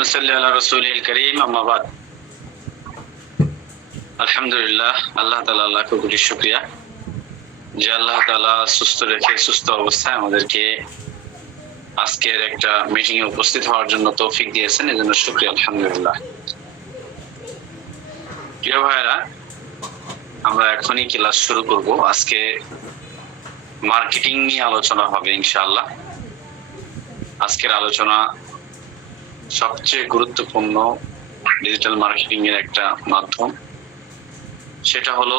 ونصلي على رسوله الكريم أما بعد আলহামদুলিল্লাহ আল্লাহ তাআলা লাখো কোটি শুকরিয়া যে আল্লাহ তাআলা সুস্থ রেখে সুস্থ অবস্থায় আমাদেরকে আজকের একটা মিটিং এ উপস্থিত হওয়ার জন্য তৌফিক দিয়েছেন এজন্য শুকরিয়া আলহামদুলিল্লাহ। প্রিয় ভাইরা, আমরা এখনই ক্লাস শুরু করব। আজকে মার্কেটিং নিয়ে আলোচনা হবে ইনশাআল্লাহ। আজকের আলোচনা সবচেয়ে গুরুত্বপূর্ণ ডিজিটাল মার্কেটিং এর একটা মাধ্যম, সেটা হলো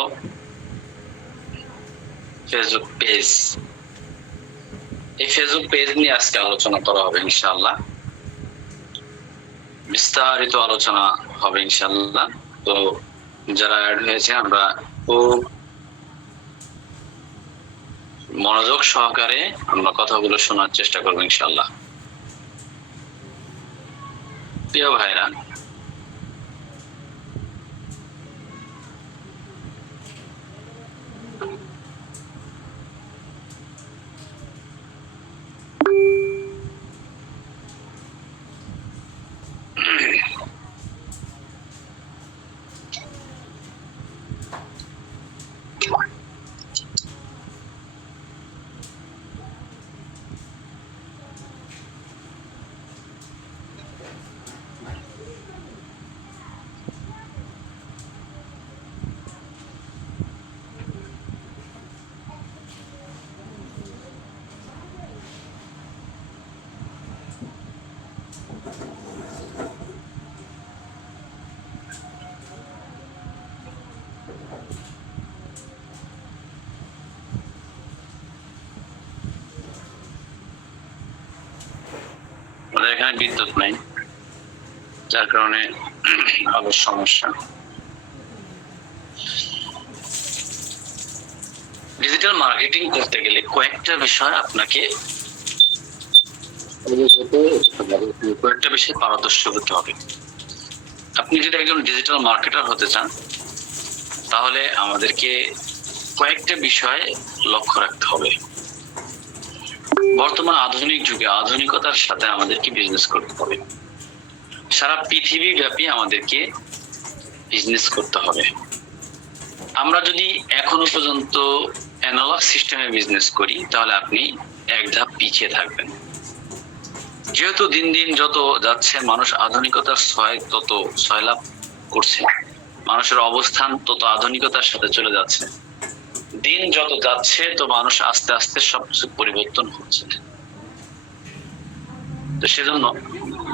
ফেসবুক পেজ। এই ফেসবুক পেজ নিয়ে আজকে আলোচনা করা হবে ইনশাআল্লাহ, বিস্তারিত আলোচনা হবে ইনশাআল্লাহ। তো যারা অ্যাড হয়েছে আমরা খুব মনোযোগ সহকারে আমরা কথাগুলো শোনার চেষ্টা করবো ইনশাআল্লাহ। প্রিয় ভাইরা, আমাদের এখানে বিদ্যুৎ নাই, যার কারণে আলোর সমস্যা। ডিজিটাল মার্কেটিং করতে গেলে কয়েকটা বিষয় আপনাকে পারদর্শী হতে হবে। আপনি যদি একজন ডিজিটাল মার্কেটার হতে চান তাহলে আমাদেরকে কয়েকটা বিষয় লক্ষ্য রাখতে হবে। বর্তমান আধুনিক যুগে আধুনিকতার সাথে আমাদেরকে বিজনেস করতে হবে। সারা পৃথিবী ব্যাপী আমাদেরকে বিজনেস করতে হবে। আমরা যদি এখনো পর্যন্ত অ্যানালগ সিস্টেমে বিজনেস করি তাহলে আপনি এক ধাপ পিছিয়ে থাকবেন। যেহেতু দিন দিন যত যাচ্ছে মানুষ আধুনিকতার তত সয়লাভ করছে, মানুষের অবস্থান তত আধুনিকতার সাথে চলে যাচ্ছে। দিন যত যাচ্ছে তো মানুষ আস্তে আস্তে সবকিছু পরিবর্তন হচ্ছে। তো সেজন্য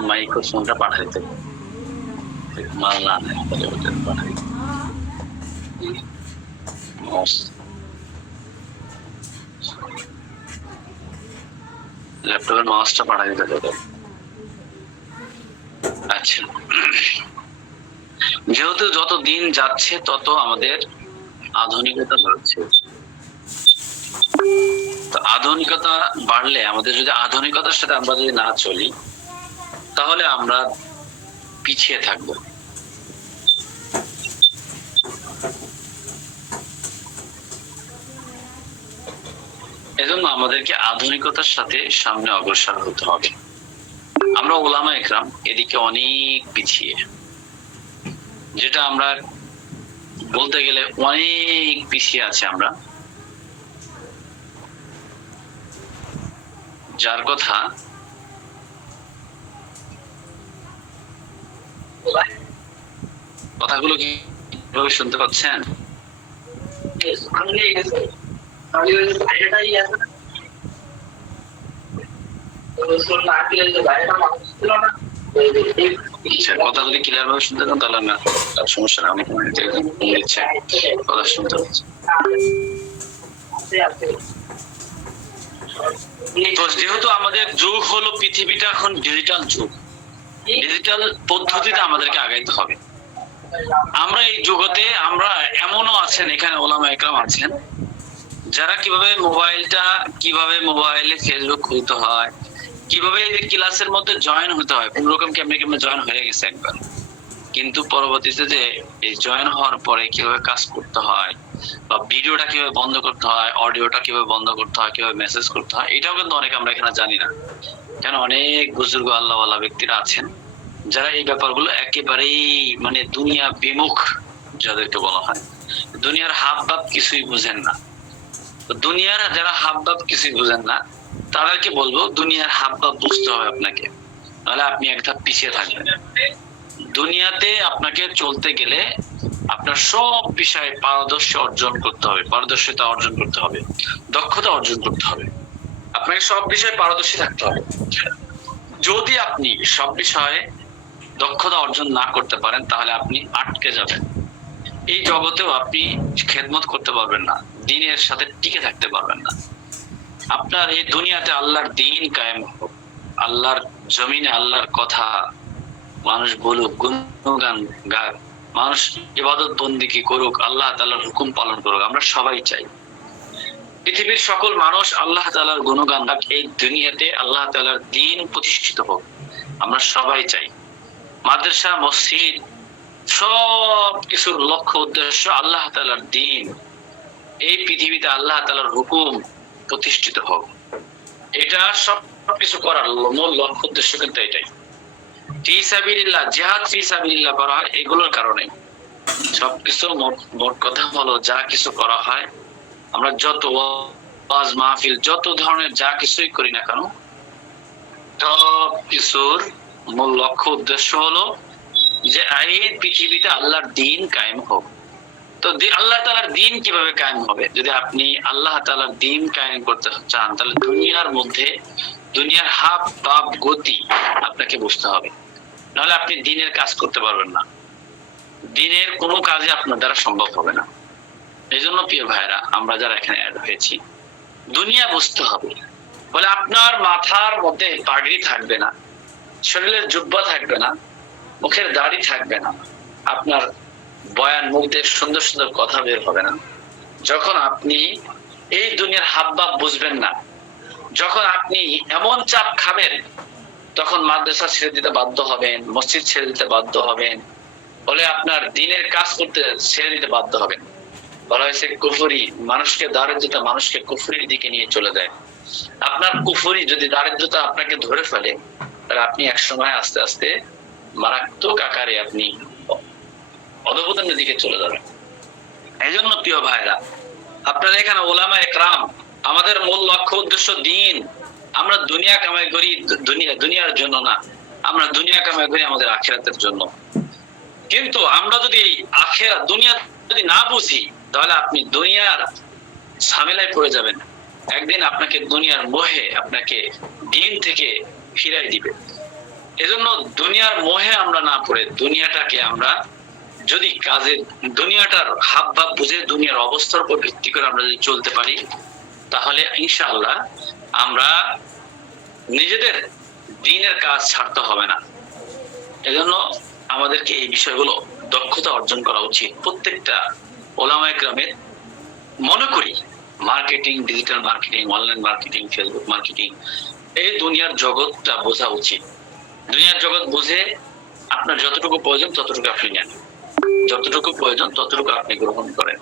মাইক্রোফোনটা পাঠাইতে মাল না পাঠাই ল্যাপটপের মাউসটা পাঠাই দিতে হবে। আচ্ছা, যেহেতু যত দিন যাচ্ছে তত আমাদের আধুনিকতা বাড়ছে। তো আধুনিকতা বাড়লে আমাদের যদি আধুনিকতার সাথে আমরা যদি না চলি তাহলে আমরা পিছিয়ে থাকবো। এজন্য আমাদেরকে আধুনিকতার সাথে সামনে অগ্রসর হতে হবে। আমরা ওলামা একরাম এদিকে অনেক পিছিয়ে, যেটা আমরা বলতে গেলে অনেক পিছিয়ে আছে আমরা, যার কথা কথাগুলো কি শুনতে পাচ্ছেন? কথাগুলি ক্লিয়ার ভাবে শুনতে পান তাহলে সমস্যা না, আমি কথা শুনতে পাচ্ছি। তো যেহেতু আমাদের যুগ হলো পৃথিবীটা এখন ডিজিটাল যুগ, ডিজিটাল পদ্ধতিতে আমাদেরকে আগাইতে হবে। আমরা এই জগতে আমরা এমনও আছেন, এখানে ওলামা একরাম আছেন যারা কিভাবে মোবাইলে ফেসবুক খুলতে হয়, কিভাবে ক্লাসের মধ্যে জয়েন হতে হয়, কোন রকম কেমনে জয়েন হয়ে গেছে একবার, কিন্তু পরবর্তীতে যে এই জয়েন হওয়ার পরে কিভাবে কাজ করতে হয় বা ভিডিওটা কিভাবে বন্ধ করতে হয়, অডিওটা কিভাবে বন্ধ করতে হয়, কিভাবে মেসেজ করতে হয়, এটাও কিন্তু অনেক আমরা এখানে জানি না। কেন অনেক বুজুর্গ আল্লাহওয়ালা ব্যক্তিরা আছেন যারা এই ব্যাপারগুলো একেবারেই মানে দুনিয়া বিমুখ, যাদেরকে বলা হয় দুনিয়ার হাব ভাব কিছুই বুঝেন না। দুনিয়ার যারা হাব ভাব কিছুই বুঝেন না তাদেরকে বলবো দুনিয়ার হাব ভাব বুঝতে হবে আপনাকে, তাহলে আপনি এক ধাপ পিছিয়ে থাকবেন। দুনিয়াতে আপনাকে চলতে গেলে আপনার সব বিষয়ে পারদর্শিতা অর্জন করতে হবে, দক্ষতা অর্জন করতে হবে। আপনাকে সব বিষয়ে পারদর্শী থাকতে হবে। যদি আপনি সব বিষয়ে দক্ষতা অর্জন না করতে পারেন তাহলে আপনি আটকে যাবেন। এই জগতেও আপনি খেদমত করতে পারবেন না, দ্বীনের সাথে টিকে থাকতে পারবেন না। আপনার এই দুনিয়াতে আল্লাহর দ্বীন কায়েম হোক, আল্লাহর জমিনে আল্লাহর কথা মানুষ বলুক, গুণগান গাক, মানুষ ইবাদত বন্দিগি করুক, আল্লাহ তাআলার হুকুম পালন করুক, আমরা সবাই চাই। পৃথিবীর সকল মানুষ আল্লাহ তাআলার গুণগান গাক, এই দুনিয়াতে আল্লাহ তাআলার দ্বীন প্রতিষ্ঠিত হোক, আমরা সবাই চাই। মাদ্রাসা, মসজিদ সব কিছুর লক্ষ্য উদ্দেশ্য আল্লাহ তাআলার দ্বীন, এই পৃথিবীতে আল্লাহ তাআলার হুকুম প্রতিষ্ঠিত হোক। এটা সব কিছু করার মূল লক্ষ্য উদ্দেশ্য কিন্তু এটাই। ফি সাবিলিল্লাহ, জিহাদ ফি সাবিলিল্লাহ করা হয় এগুলোর কারণে। সবকিছু মোট কথা হলো, যা কিছু করা হয়, আমরা যত ওয়াজ মাহফিল যত ধরনের যা কিছুই করি না কেন, সব কিছুর মূল লক্ষ্য উদ্দেশ্য হলো যে এই পৃথিবীতে আল্লাহর দ্বীন কায়েম হোক। তো আল্লাহ তাআলার দ্বীন কিভাবে কায়েম হবে? যদি আপনি আল্লাহ তাআলার দ্বীন কায়েম করতে চান তাহলে দুনিয়ার মধ্যে দুনিয়ার হাব ভাব গতি আপনাকে বুঝতে হবে, নাহলে আপনি দ্বীনের কাজ করতে পারবেন না। দ্বীনের কোনো কাজই আপনার দ্বারা সম্ভব হবে না। এই জন্য প্রিয় ভাইরা, আমরা যারা এখানে অ্যাড হয়েছি, দুনিয়া বুঝতে হবে। বলে আপনার মাথার মধ্যে পাগড়ি থাকবে না, শরীরের জুব্বা থাকবে না, মুখের দাড়ি থাকবে না, আপনার বয়ান মুখ দিয়ে সুন্দর সুন্দর কথা বের হবে না। যখন আপনি এই দুনিয়ার হাবভাব বুঝবেন না, যখন আপনি এমন চাপ খাবেন, তখন মাদ্রাসা ছেড়ে দিতে বাধ্য হবেন, মসজিদ ছেড়ে দিতে বাধ্য হবেন, বলে আপনার দ্বীনের কাজ করতে ছেড়ে দিতে বাধ্য হবেন। বলা হয়েছে কুফরি, মানুষকে দারিদ্রতা মানুষকে কুফরির দিকে নিয়ে চলে যায়। আপনার কুফরি যদি দারিদ্রতা আপনাকে ধরে ফেলে, তাহলে আপনি একসময় আস্তে আস্তে মারাত্মক আকারে আপনি অধঃপতনের দিকে চলে যাবেন। এই জন্য প্রিয় ভাইরা, আপনারা এখানে ওলামা একরাম, আমাদের মূল লক্ষ্য উদ্দেশ্য দ্বীন। আমরা দুনিয়া কামাই করি দুনিয়ার জন্য না, আমরা দুনিয়া কামাই করি আমাদের আখিরাতের জন্য। কিন্তু আমরা যদি আখিরাত দুনিয়া যদি না বুঝি, তাহলে আপনি দুনিয়ার ঝামেলায় পড়ে যাবেন। একদিন আপনাকে দুনিয়ার মোহে আপনাকে দ্বীন থেকে ফিরাই দিবে। এজন্য দুনিয়ার মোহে আমরা না পড়ে দুনিয়াটাকে আমরা যদি কাজে দুনিয়াটার হাব ভাব বুঝে দুনিয়ার অবস্থার উপর ভিত্তি করে আমরা যদি চলতে পারি, তাহলে ইনশাআল্লাহ আমরা নিজেদের দ্বীনের কাজ ছাড়তে হবে না। এজন্য আমাদেরকে এই বিষয়গুলো দক্ষতা অর্জন করা উচিত। প্রত্যেকটা ওলামা একরামের মনে করি marketing, digital marketing, online marketing, Facebook marketing, এই দুনিয়ার জগৎটা বোঝা উচিত। দুনিয়ার জগৎ বুঝে আপনার যতটুকু প্রয়োজন ততটুকু আপনি নেন, যতটুকু প্রয়োজন ততটুকু আপনি গ্রহণ করেন।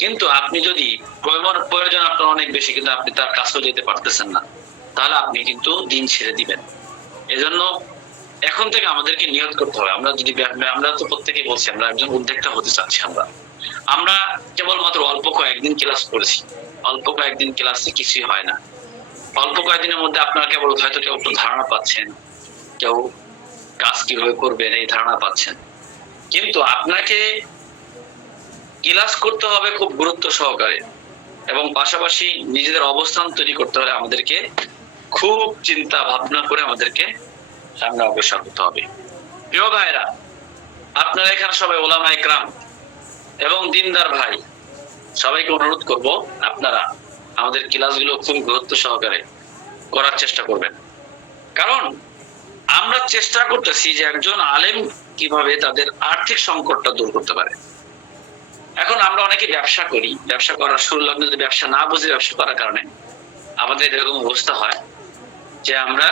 কিন্তু আপনি যদি প্রয়োজন আপনার অনেক বেশি কিন্তু আপনি তার কাছেও যেতে পারতেছেন না, তাহলে আপনি কিন্তু দিন ছেড়ে দিবেন। এজন্য এখন থেকে আমাদেরকে নিয়ত করতে হবে। আমরা তো প্রত্যেকেই বলছি আমরা একজন উদ্যোক্তা হতে চাচ্ছি। আমরা কেবলমাত্র অল্প কয়েকদিন ক্লাস করেছি, অল্প কয়েকদিন ক্লাসে কিছুই হয় না। অল্প কয়েকদিনের মধ্যে আপনারা কেবল হয়তো কেউ একটু ধারণা পাচ্ছেন, কেউ কাজ কিভাবে করবেন এই ধারণা পাচ্ছেন, কিন্তু আপনাকে ক্লাস করতে হবে খুব গুরুত্ব সহকারে, এবং পাশাপাশি নিজেদের অবস্থান তৈরি করতে হলে আমাদেরকে খুব চিন্তা ভাবনা করে আমাদেরকে সামনে অগ্রসর হতে হবে। প্রিয় ভাইরা, আপনারা এখানে সবাই ওলামা একরাম এবং দিনদার ভাই, সবাইকে অনুরোধ করব আপনারা আমাদের ক্লাসগুলো খুব গুরুত্ব সহকারে করার চেষ্টা করবেন। কারণ আমরা চেষ্টা করতেছি যে একজন আলেম কিভাবে তাদের আর্থিক সংকটটা দূর করতে পারে। এখন আমরা অনেকে ব্যবসা করি, ব্যবসা করার শুরু লগ্নে যদি ব্যবসা না বুঝে ব্যবসা করার কারণে আমাদের এরকম অবস্থা হয় যে আমরা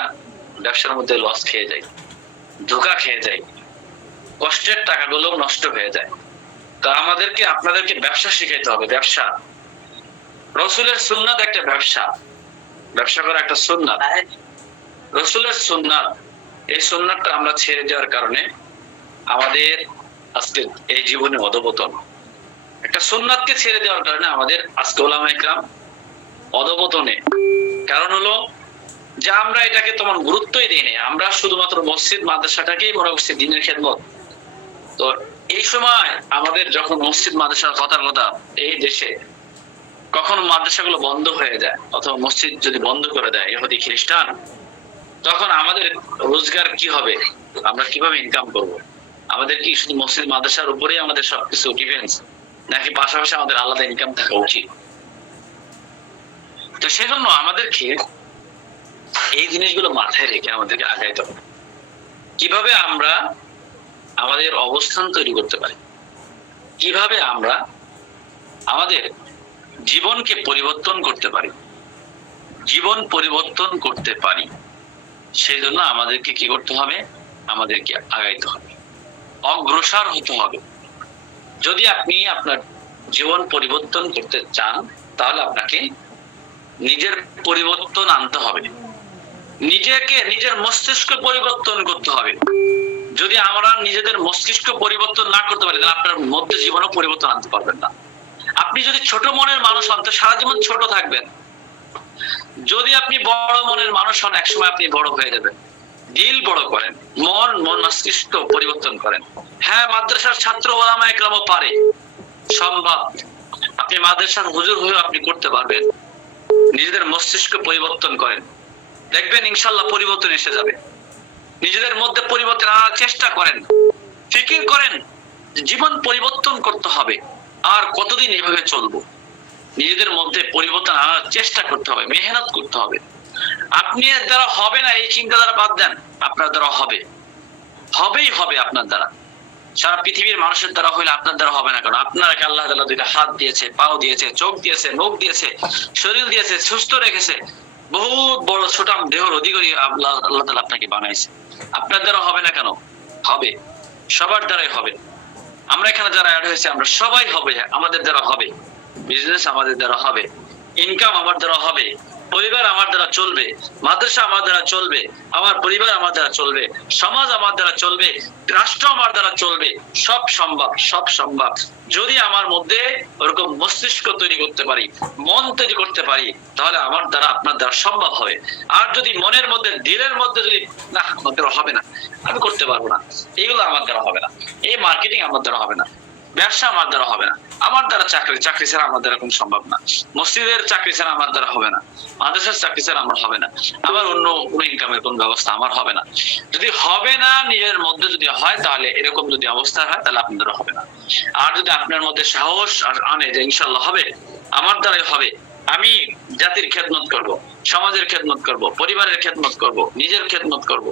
ব্যবসার মধ্যে লস খেয়ে যাই, ধোঁকা খেয়ে যাই, কষ্টের টাকাগুলো নষ্ট হয়ে যায়। তো আমাদেরকে আপনাদেরকে ব্যবসা শিখাইতে হবে। ব্যবসা রসুলের সুন্নাত, একটা ব্যবসা করা একটা সুন্নাত, রসুলের সুন্নাত। এই সুন্নাতটা আমরা ছেড়ে দেওয়ার কারণে আমাদের আজকে এই জীবনে অধপতন। একটা সুন্নাতকে ছেড়ে দেওয়ার কারণে আমাদের আজকে ওলামায়ে কেরাম অধপতনে। কারণ হলো যে আমরা এটাকে তেমন গুরুত্বই দিই না, আমরা শুধুমাত্র মসজিদ মাদ্রাসাটাকেই মনে করছি দ্বীনের খেদমত। তো এই সময় আমাদের যখন মসজিদ মাদ্রাসার কথা এই দেশে কখনো মাদ্রাসাগুলো বন্ধ হয়ে যায় অথবা মসজিদ যদি বন্ধ করে দেয় ইহুদি খ্রিস্টান, তখন আমাদের রোজগার কি হবে? আমরা কিভাবে ইনকাম করব? আমাদের কি শুধু মসজিদ মাদ্রাসার উপরেই আমাদের সবকিছু ডিফেন্স, নাকি পাশাপাশি আমাদের আলাদা ইনকাম থাকা উচিত? তো সেজন্য আমাদেরকে এই জিনিসগুলো মাথায় রেখে আমাদেরকে আগাইতে হবে। কিভাবে আমরা আমাদের অবস্থান তৈরি করতে পারি, কিভাবে আমরা আমাদের জীবনকে পরিবর্তন করতে পারি, জীবন পরিবর্তন করতে পারি, সেই জন্য আমাদেরকে কি করতে হবে? আমাদেরকে আগাইতে হবে, অগ্রসর হতে হবে। যদি আপনি আপনার জীবন পরিবর্তন করতে চান তাহলে আপনাকে নিজের পরিবর্তন আনতে হবে, নিজের মস্তিষ্ক পরিবর্তন করতে হবে। যদি আমরা নিজেদের মস্তিষ্ক পরিবর্তন না করতে পারি তাহলে আপনার মধ্যে জীবনও পরিবর্তন আনতে পারবেন না। আপনি যদি ছোট মনের মানুষ হন তো সারা জীবন ছোট থাকবেন। যদি আপনি বড় মনের মানুষ হন একসময় আপনি বড় হয়ে যাবেন। দিল বড় করেন, মন মস্তিষ্ক পরিবর্তন করেন। হ্যাঁ, মাদ্রাসার ছাত্র ওলামায়ে কেরামও পারে, সম্ভব। আপনি মাদ্রাসার হুজুর হয়েও আপনি করতে পারবেন। নিজেদের মস্তিষ্ক পরিবর্তন করেন, দেখবেন ইনশাআল্লাহ পরিবর্তন এসে যাবে। নিজেদের মধ্যে পরিবর্তন আনার চেষ্টা করেন, ফিকির করেন জীবন পরিবর্তন করতে হবে। আর কতদিন এভাবে চলবো? নিজেদের মধ্যে পরিবর্তন আনার চেষ্টা করতে হবে, মেহনত করতে হবে। আপনি দ্বারা হবে না এই চিন্তাধারা বাদ দেন, আপনার দ্বারা হবে, হবেই হবে আপনার দ্বারা। সারা পৃথিবীর মানুষের দ্বারা হইলে আপনার দ্বারা হবে না কেন? আপনাকে আল্লাহ তাআলা দুইটা হাত দিয়েছে, পাও দিয়েছে, চোখ দিয়েছে, মুখ দিয়েছে, শরীর দিয়েছে, সুস্থ রেখেছে, বহুত বড় ছোটাম দেহর অধিকারী আল্লাহ তাআলা আপনাকে বানাইছে। আপনার দ্বারা হবে না কেন? হবে, সবার দ্বারাই হবে। আমরা এখানে যারা অ্যাড হয়েছে আমরা সবাই হবে, আমাদের দ্বারা হবে। বিজনেস আমাদের দ্বারা হবে, ইনকাম আমার দ্বারা হবে, পরিবার আমার দ্বারা চলবে, মাদ্রাসা আমার দ্বারা চলবে, আমার পরিবার আমার দ্বারা চলবে, সমাজ আমার দ্বারা চলবে, রাষ্ট্র আমার দ্বারা চলবে। সব সম্ভব, সব সম্ভব যদি আমার মধ্যে ওরকম মস্তিষ্ক তৈরি করতে পারি, মন তৈরি করতে পারি, তাহলে আমার দ্বারা আপনার দ্বারা সম্ভব হবে। আর যদি মনের মধ্যে দিলের মধ্যে যদি না, আমার দ্বারা হবে না, আমি করতে পারবো না, এইগুলো আমার দ্বারা হবে না, এই মার্কেটিং আমার দ্বারা হবে না, ব্যবসা আমার দ্বারা হবে না, আমার দ্বারা চাকরি ছাড়া আমার দ্বারা কোনো সম্ভব না, মসজিদের চাকরি ছাড়া আমার দ্বারা হবে না, মাদ্রাসার চাকরি ছাড়া আমার হবে না, আমার অন্য কোনো ইনকামের কোন ব্যবস্থা আমার হবে না। যদি হবে না নিজের মধ্যে যদি হয়, তাহলে এরকম যদি অবস্থা হয় তাহলে আপনার দ্বারা হবে না। আর যদি আপনার মধ্যে সাহস আনে যে ইনশাআল্লাহ হবে, আমার দ্বারাই হবে, আমি জাতির খেদমত করব, সমাজের খেদমত করব, পরিবারের খেদমত করব, নিজের খেদমত করব,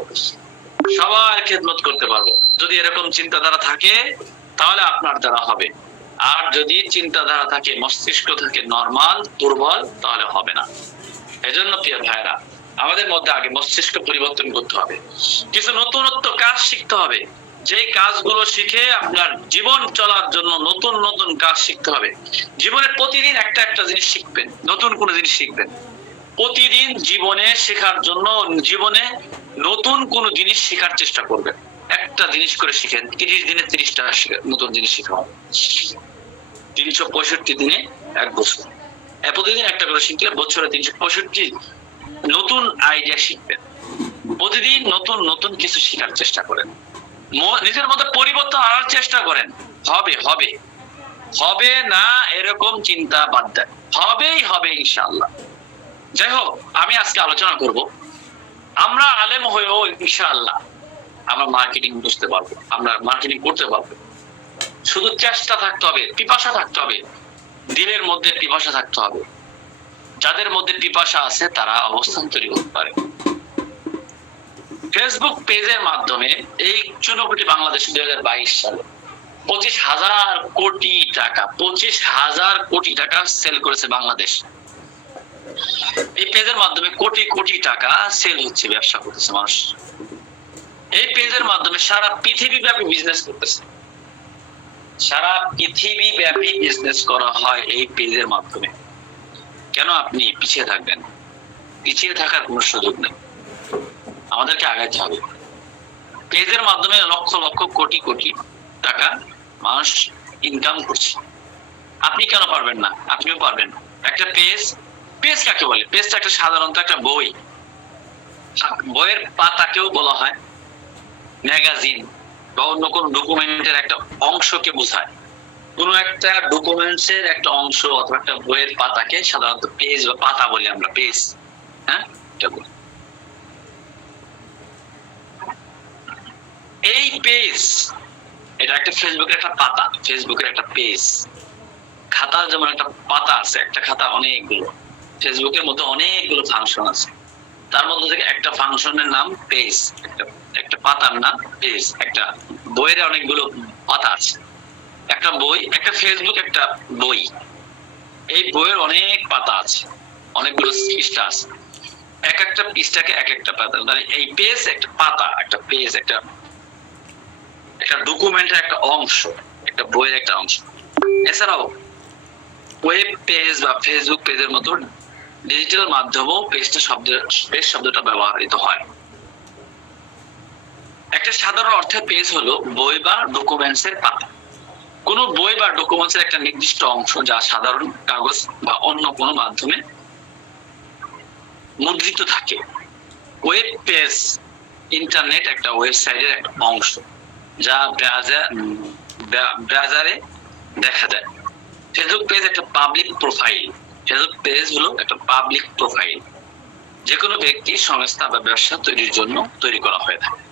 সবার খেদমত করতে পারবো, যদি এরকম চিন্তাধারা থাকে তাহলে আপনার দ্বারা হবে। আর যদি চিন্তাধারা থাকে, মস্তিষ্ক থাকে নরমাল, দুর্বল, তাহলে হবে না। এজন্য প্রিয় ভাইরা, আমাদের মধ্যে আগে মস্তিষ্ক পরিবর্তন করতে হবে, কিছু নতুনত্ব কাজ শিখতে হবে। যে কাজগুলো শিখে আপনার জীবন চলার জন্য নতুন নতুন কাজ শিখতে হবে। জীবনে প্রতিদিন একটা একটা জিনিস শিখবেন, নতুন কোনো জিনিস শিখবেন। প্রতিদিন জীবনে শেখার জন্য, জীবনে নতুন কোনো জিনিস শেখার চেষ্টা করবেন। একটা জিনিস করে শিখেন, 30 দিনে 30টা নতুন জিনিস শেখা হবে, 365 দিনে 1 বছর। প্রতিদিন একটা করে শিখলে বছরে 365 নতুন আইডিয়া শিখবেন। প্রতিদিন নতুন নতুন কিছু শেখার চেষ্টা করেন, নিজের মধ্যে পরিবর্তন আনার চেষ্টা করেন। হবে হবে হবে না এরকম চিন্তা বাদ দেন, হবেই হবে ইনশাআল্লাহ। যাই হোক, আমি আজকে আলোচনা করব আমরা আলেম হয়েও ইনশাআল্লাহ আমরা মার্কেটিং বুঝতে পারবো, আমরা মার্কেটিং করতে পারবো। শুধু চেষ্টা থাকতে হবে, পিপাসা থাকতে হবে, দিলের মধ্যে পিপাসা থাকতে হবে। যাদের মধ্যে পিপাসা আছে তারা অবস্থান তৈরি করতে পারে। ফেসবুক পেজের মাধ্যমে এই 14 কোটি বাংলাদেশ 2022 সালে 25,000 কোটি টাকা, 25,000 কোটি টাকা সেল করেছে বাংলাদেশ। এই পেজের মাধ্যমে কোটি কোটি টাকা সেল হচ্ছে, ব্যবসা করতেছে মানুষ। এই পেজের মাধ্যমে সারা পৃথিবী ব্যাপী বিজনেস করতেছে, সারা পৃথিবী ব্যাপী বিজনেস করা হয় এই পেজের মাধ্যমে। কেন আপনি পিছিয়ে থাকবেন? পিছিয়ে থাকার কোনো সুযোগ নেই, আমাদেরকে আগাইতে হবে। পেজের মাধ্যমে লক্ষ লক্ষ কোটি কোটি টাকা মানুষ ইনকাম করছে। আপনি কেন পারবেন না? আপনিও পারবেন। একটা পেজ, পেজ কাকে বলে? পেজটা একটা সাধারণত একটা বই, বইয়ের পাতাকেও বলা হয় ম্যাগাজিন বা অন্য কোন ডকুমেন্টের একটা অংশকে বোঝায়। কোন একটা ডকুমেন্টসের একটা অংশ অথবা একটা বইয়ের পাতাকে সাধারণত পেজ বা পাতা বলি আমরা, পেজ। হ্যাঁ, এটা বলি। এই পেজ, এটা একটা ফেসবুকের একটা পাতা, ফেসবুকের একটা পেজ। খাতা যেমন একটা পাতা আছে, একটা খাতা অনেকগুলো, ফেসবুকের মধ্যে অনেকগুলো ফাংশন আছে, তার মধ্যে থেকে একটা ফাংশনের নাম পেজ, একটা পাতার নাম পেজ। একটা বইয়ের অনেকগুলো পাতা আছে, একটা বই, একটা ফেসবুক একটা বই। এই বইয়ের অনেক পাতা আছে, অনেকগুলো পৃষ্ঠা আছে, এক একটা পৃষ্ঠাকে এক একটা পাতা। মানে এই পেজ একটা পাতা, একটা পেজ একটা ডকুমেন্টের একটা অংশ, একটা বইয়ের একটা অংশ। এছাড়াও ওয়েব পেজ বা ফেসবুক পেজের মতো ডিজিটাল মাধ্যমেও পেজ শব্দটা ব্যবহৃত হয়। একটা সাধারণ অর্থে পেজ হলো বই বা ডকুমেন্টস এর পাতা। কোন বই বা ডকুমেন্টস এর একটা নির্দিষ্ট অংশ যা সাধারণ কাগজ বা অন্য কোনো মাধ্যমে মুদ্রিত থাকে। ওয়েব পেজ ইন্টারনেট একটা ওয়েবসাইটের একটা অংশ যা ব্রাউজারে দেখা যায়। ফেসবুক পেজ একটা পাবলিক প্রোফাইল। ফেসবুক পেজ হলো একটা পাবলিক প্রোফাইল, যে কোনো ব্যক্তি, সংস্থা বা ব্যবসা তৈরির জন্য তৈরি করা হয়ে থাকে।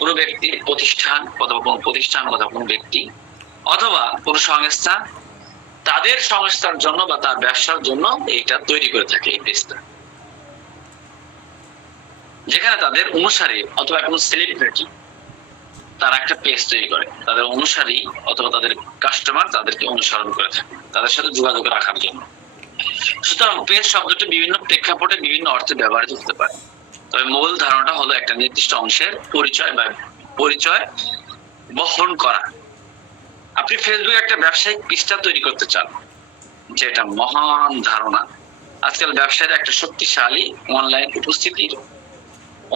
কোনো ব্যক্তি, প্রতিষ্ঠান অথবা কোনো প্রতিষ্ঠান অথবা কোনো ব্যক্তি অথবা কোনো সংস্থা তাদের সংস্থার জন্য বা তার ব্যবসার জন্য এইটা তৈরি করে থাকে, এই পেজটা, যেখানে তাদের অনুসারী অথবা কোনো সেলিব্রিটি তারা একটা পেজ তৈরি করে, তাদের অনুসারী অথবা তাদের কাস্টমার তাদেরকে অনুসরণ করে থাকে তাদের সাথে যোগাযোগ রাখার জন্য। সুতরাং পেজ শব্দটি বিভিন্ন প্রেক্ষাপটে বিভিন্ন অর্থে ব্যবহৃত হতে পারে, তবে মূল ধারণাটা হলো একটা নির্দিষ্ট অংশের পরিচয় বহন করা। আপনি ফেসবুকে একটা ব্যবসায়িক পৃষ্ঠা তৈরি করতে চান, যেটা মহান ধারণা। আজকাল ব্যবসায়ের একটা শক্তিশালী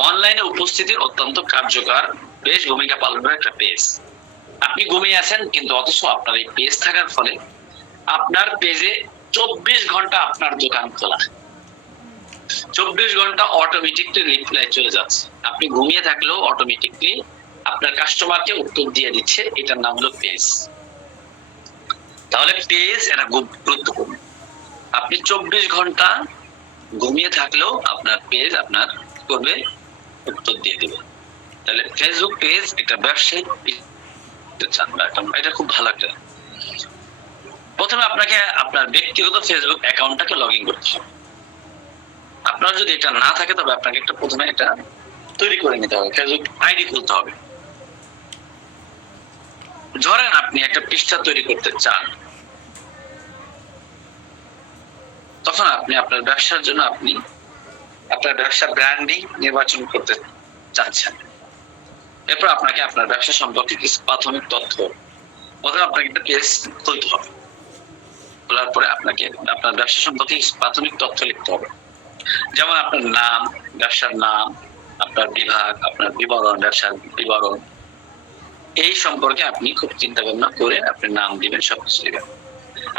অনলাইনে উপস্থিতির অত্যন্ত কার্যকর বেশ ভূমিকা পালন করে একটা পেজ। আপনি ঘুমিয়ে আছেন, কিন্তু অথচ আপনার এই পেজ থাকার ফলে আপনার পেজে 24 ঘন্টা আপনার দোকান খোলা, 24 ঘন্টা অটোমেটিকলি রিপ্লাই চলে যাচ্ছে। আপনি ঘুমিয়ে থাকলেও অটোমেটিকলি আপনার কাস্টমারকে উত্তর দিয়ে দিচ্ছে, এটার নাম হলো পেজ। তাহলে পেজ এটা খুব গুরুত্বপূর্ণ। আপনি 24 ঘন্টা ঘুমিয়ে থাকলেও আপনার পেজ আপনার করবে, উত্তর দিয়ে দিবে। তাহলে ফেসবুক পেজ একটা ব্যবসায়িক, এটা খুব ভালো একটা। প্রথমে আপনাকে আপনার ব্যক্তিগত ফেসবুক অ্যাকাউন্টটাকে লগ ইন করতে হবে। আপনার যদি এটা না থাকে তবে আপনাকে একটা প্রথমে এটা তৈরি করে নিতে হবে, ফেসবুক আইডি খুলতে হবে। ধরেন আপনি একটা পৃষ্ঠা তৈরি করতে চান, তখন আপনি আপনার ব্যবসার জন্য আপনি আপনার ব্যবসা ব্র্যান্ডিং নির্বাচন করতে চাচ্ছেন। এরপর আপনাকে আপনার ব্যবসা সম্পর্কে কিছু প্রাথমিক তথ্য, প্রথমে আপনাকে একটা পেজ খুলতে হবে। খোলার পরে আপনাকে আপনার ব্যবসা সম্পর্কে প্রাথমিক তথ্য লিখতে হবে, যেমন আপনার নাম, ব্যবসার নাম, আপনার বিভাগ, আপনার বিবরণ, ব্যবসার বিবরণ। এই সম্পর্কে আপনি খুব চিন্তা ভাবনা করে আপনি নাম দিবেন, সবকিছু দিবেন।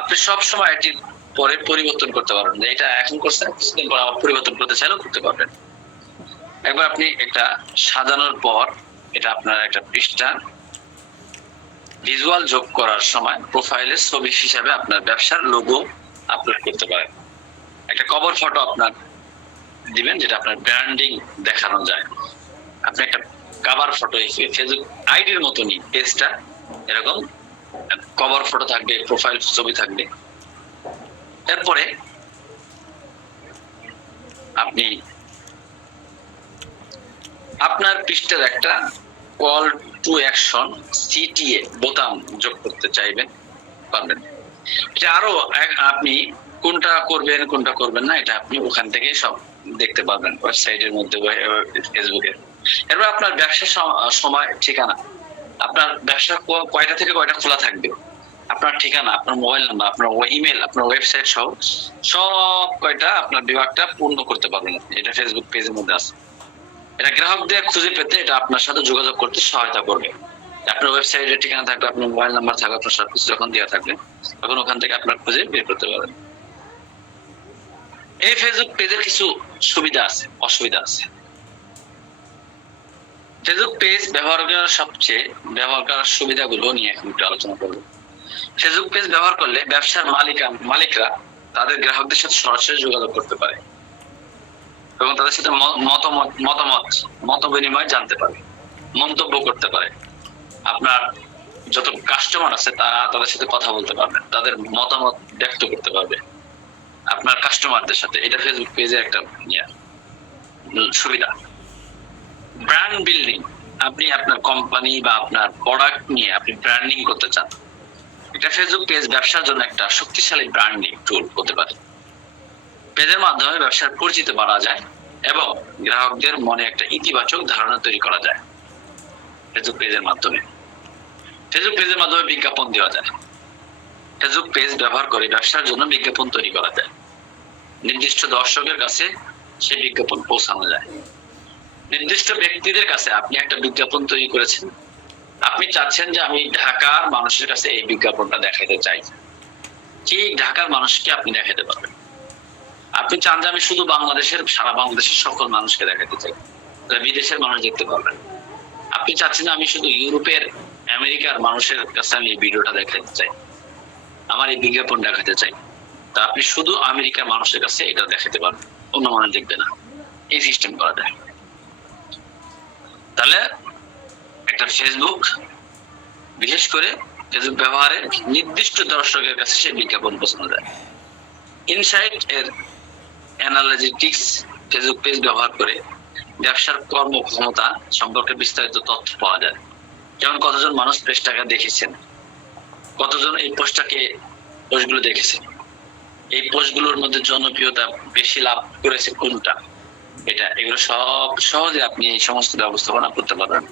আপনি সবসময় এটি পরে পরিবর্তন করতে পারবেন, যে এটা এখন করছেন, কিছুদিন পর আবার পরিবর্তন করতে চাইলেও করতে পারবেন। একবার আপনি একটা সাজানোর পর এটা আপনার একটা পৃষ্ঠা ভিজুয়াল যোগ করার সময় প্রোফাইলের ছবি হিসাবে আপনার ব্যবসার লোগো আপলোড করতে পারেন। একটা কভার ফটো আপনার দিবেন, যেটা আপনার ব্র্যান্ডিং দেখানো যায়। আপনি একটা কভার ফটো, ফেসবুক আইডির মতনই পেজটা এরকম কভার ফটো থাকবে, প্রোফাইল ছবি থাকবে। এরপরে আপনি আপনার পৃষ্ঠার একটা কল টু অ্যাকশন সিটিএ বোতাম যোগ করতে চাইবেন, পারবেন। এটা আরো আপনি কোনটা করবেন না, এটা আপনি ওখান থেকে সব দেখতে পাবেন ওয়েবসাইটের মধ্যে, ফেসবুকে। এরপর আপনার ব্যবসার সময়, ঠিকানা, আপনার ব্যবসা কয়টা থেকে কয়টা খোলা থাকবে, আপনার ঠিকানা, আপনার মোবাইল নাম্বার, আপনার ইমেল, আপনার ওয়েবসাইট সহ সব কয়টা আপনার বিভাগটা পূর্ণ করতে পারবেন আপনি, এটা ফেসবুক পেজের মধ্যে আছে। এটা গ্রাহকদের খুঁজে পেতে এটা আপনার সাথে যোগাযোগ করতে সহায়তা করবে। আপনার ওয়েবসাইটের ঠিকানা থাকবে, আপনার মোবাইল নাম্বার থাকবে, আপনার সবকিছু যখন দেওয়া থাকবে তখন ওখান থেকে আপনার খুঁজে বের করতে পারবেন। এই ফেসবুক পেজের কিছু সুবিধা আছে, অসুবিধা আছে। ফেসবুক পেজ ব্যবহার করার সুবিধাগুলো নিয়ে এখন একটু আলোচনা করবো। ফেসবুক পেজ ব্যবহার করলে ব্যবসার মালিকরা তাদের গ্রাহকদের সাথে সরাসরি যোগাযোগ করতে পারে এবং তাদের সাথে মত বিনিময় জানতে পারে, মন্তব্য করতে পারে। আপনার যত কাস্টমার আছে তারা তাদের সাথে কথা বলতে পারবে, তাদের মতামত ব্যক্ত করতে পারবে আপনার কাস্টমারদের সাথে। এটা ফেসবুক পেজের একটা সুবিধা। ব্র্যান্ড বিল্ডিং, আপনি আপনার কোম্পানি বা আপনার প্রোডাক্ট নিয়ে আপনি ব্র্যান্ডিং করতে চান, এটা ফেসবুক পেজ ব্যবসার জন্য একটা শক্তিশালী ব্র্যান্ডিং টুল হতে পারে। পেজের মাধ্যমে ব্যবসার পরিচিতি বাড়া যায় এবং গ্রাহকদের মনে একটা ইতিবাচক ধারণা তৈরি করা যায়। ফেসবুক পেজের মাধ্যমে বিজ্ঞাপন দেওয়া যায়। ফেসবুক পেজ ব্যবহার করে ব্যবসার জন্য বিজ্ঞাপন তৈরি করা যায়। নির্দিষ্ট দর্শকের কাছে সেই বিজ্ঞাপন পৌঁছানো যায়। নির্দিষ্ট ব্যক্তিদের কাছে আপনি একটা বিজ্ঞাপন তৈরি করেছেন, আপনি চাচ্ছেন যে আমি ঢাকার মানুষের কাছে এই বিজ্ঞাপনটা দেখাতে চাই, ঠিক ঢাকার মানুষকে আপনি দেখাতে পারবেন। আপনি চান যে আমি শুধু সারা বাংলাদেশের সকল মানুষকে দেখাতে চাই, বিদেশের মানুষ দেখতে পারবেন। আপনি চাচ্ছেন আমি শুধু ইউরোপের, আমেরিকার মানুষের কাছে আমি এই ভিডিওটা দেখাতে চাই, আমার এই বিজ্ঞাপন দেখাতে চাই, তা আপনি শুধু আমেরিকার মানুষের কাছে এটা দেখাতে পারবেন, অন্য মানুষ দেখবে না। এই সিস্টেম করা যায়। তাহলে একটা ফেসবুক, বিশেষ করে ফেসবুক ব্যবহারে নির্দিষ্ট দর্শকের কাছে সে বিজ্ঞাপন পৌঁছানো যায়। ইনসাইট এর অ্যানালিটিক্স ফেসবুক পেজ ব্যবহার করে ব্যবসার কর্মক্ষমতা সম্পর্কে বিস্তারিত তথ্য পাওয়া যায়। যেমন কতজন মানুষ পেজটাকে দেখেছেন, কতজন এই পোস্টগুলো দেখেছেন, এই পোস্টগুলোর মধ্যে জনপ্রিয়তা বেশি লাভ করেছে কোনটা, এগুলো সব সহজে আপনি এই সমস্ত ব্যবস্থাপনা করতে পারবেন।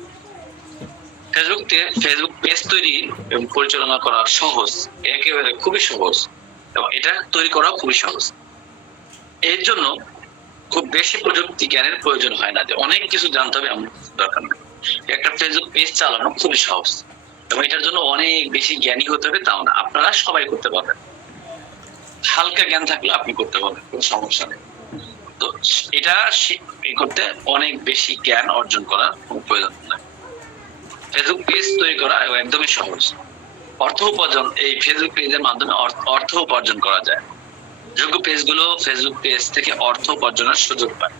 ফেসবুক পেজ তৈরি এবং পরিচালনা করা সহজ, একেবারে খুবই সহজ, এবং এটা তৈরি করা খুবই সহজ। এর জন্য খুব বেশি প্রযুক্তি জ্ঞানের প্রয়োজন হয় না, যে অনেক কিছু জানতে হবে এমন দরকার নেই। একটা ফেসবুক পেজ চালানো খুবই সহজ, এবং এটার জন্য অনেক বেশি জ্ঞানী হতে হবে তাও না, আপনারা সবাই করতে পারবেন। হালকা জ্ঞান থাকলে আপনি করতে পারবেন, কোনো সমস্যা নেই। তো এটা করতে অনেক বেশি জ্ঞান অর্জন করার কোনো প্রয়োজন নেই। ফেসবুক পেজ তৈরি করা একদমই সহজ। অর্থ উপার্জন, এই ফেসবুক পেজের মাধ্যমে অর্থ উপার্জন করা যায়। যোগ্য পেজগুলো ফেসবুক পেজ থেকে অর্থ উপার্জনের সুযোগ পায়।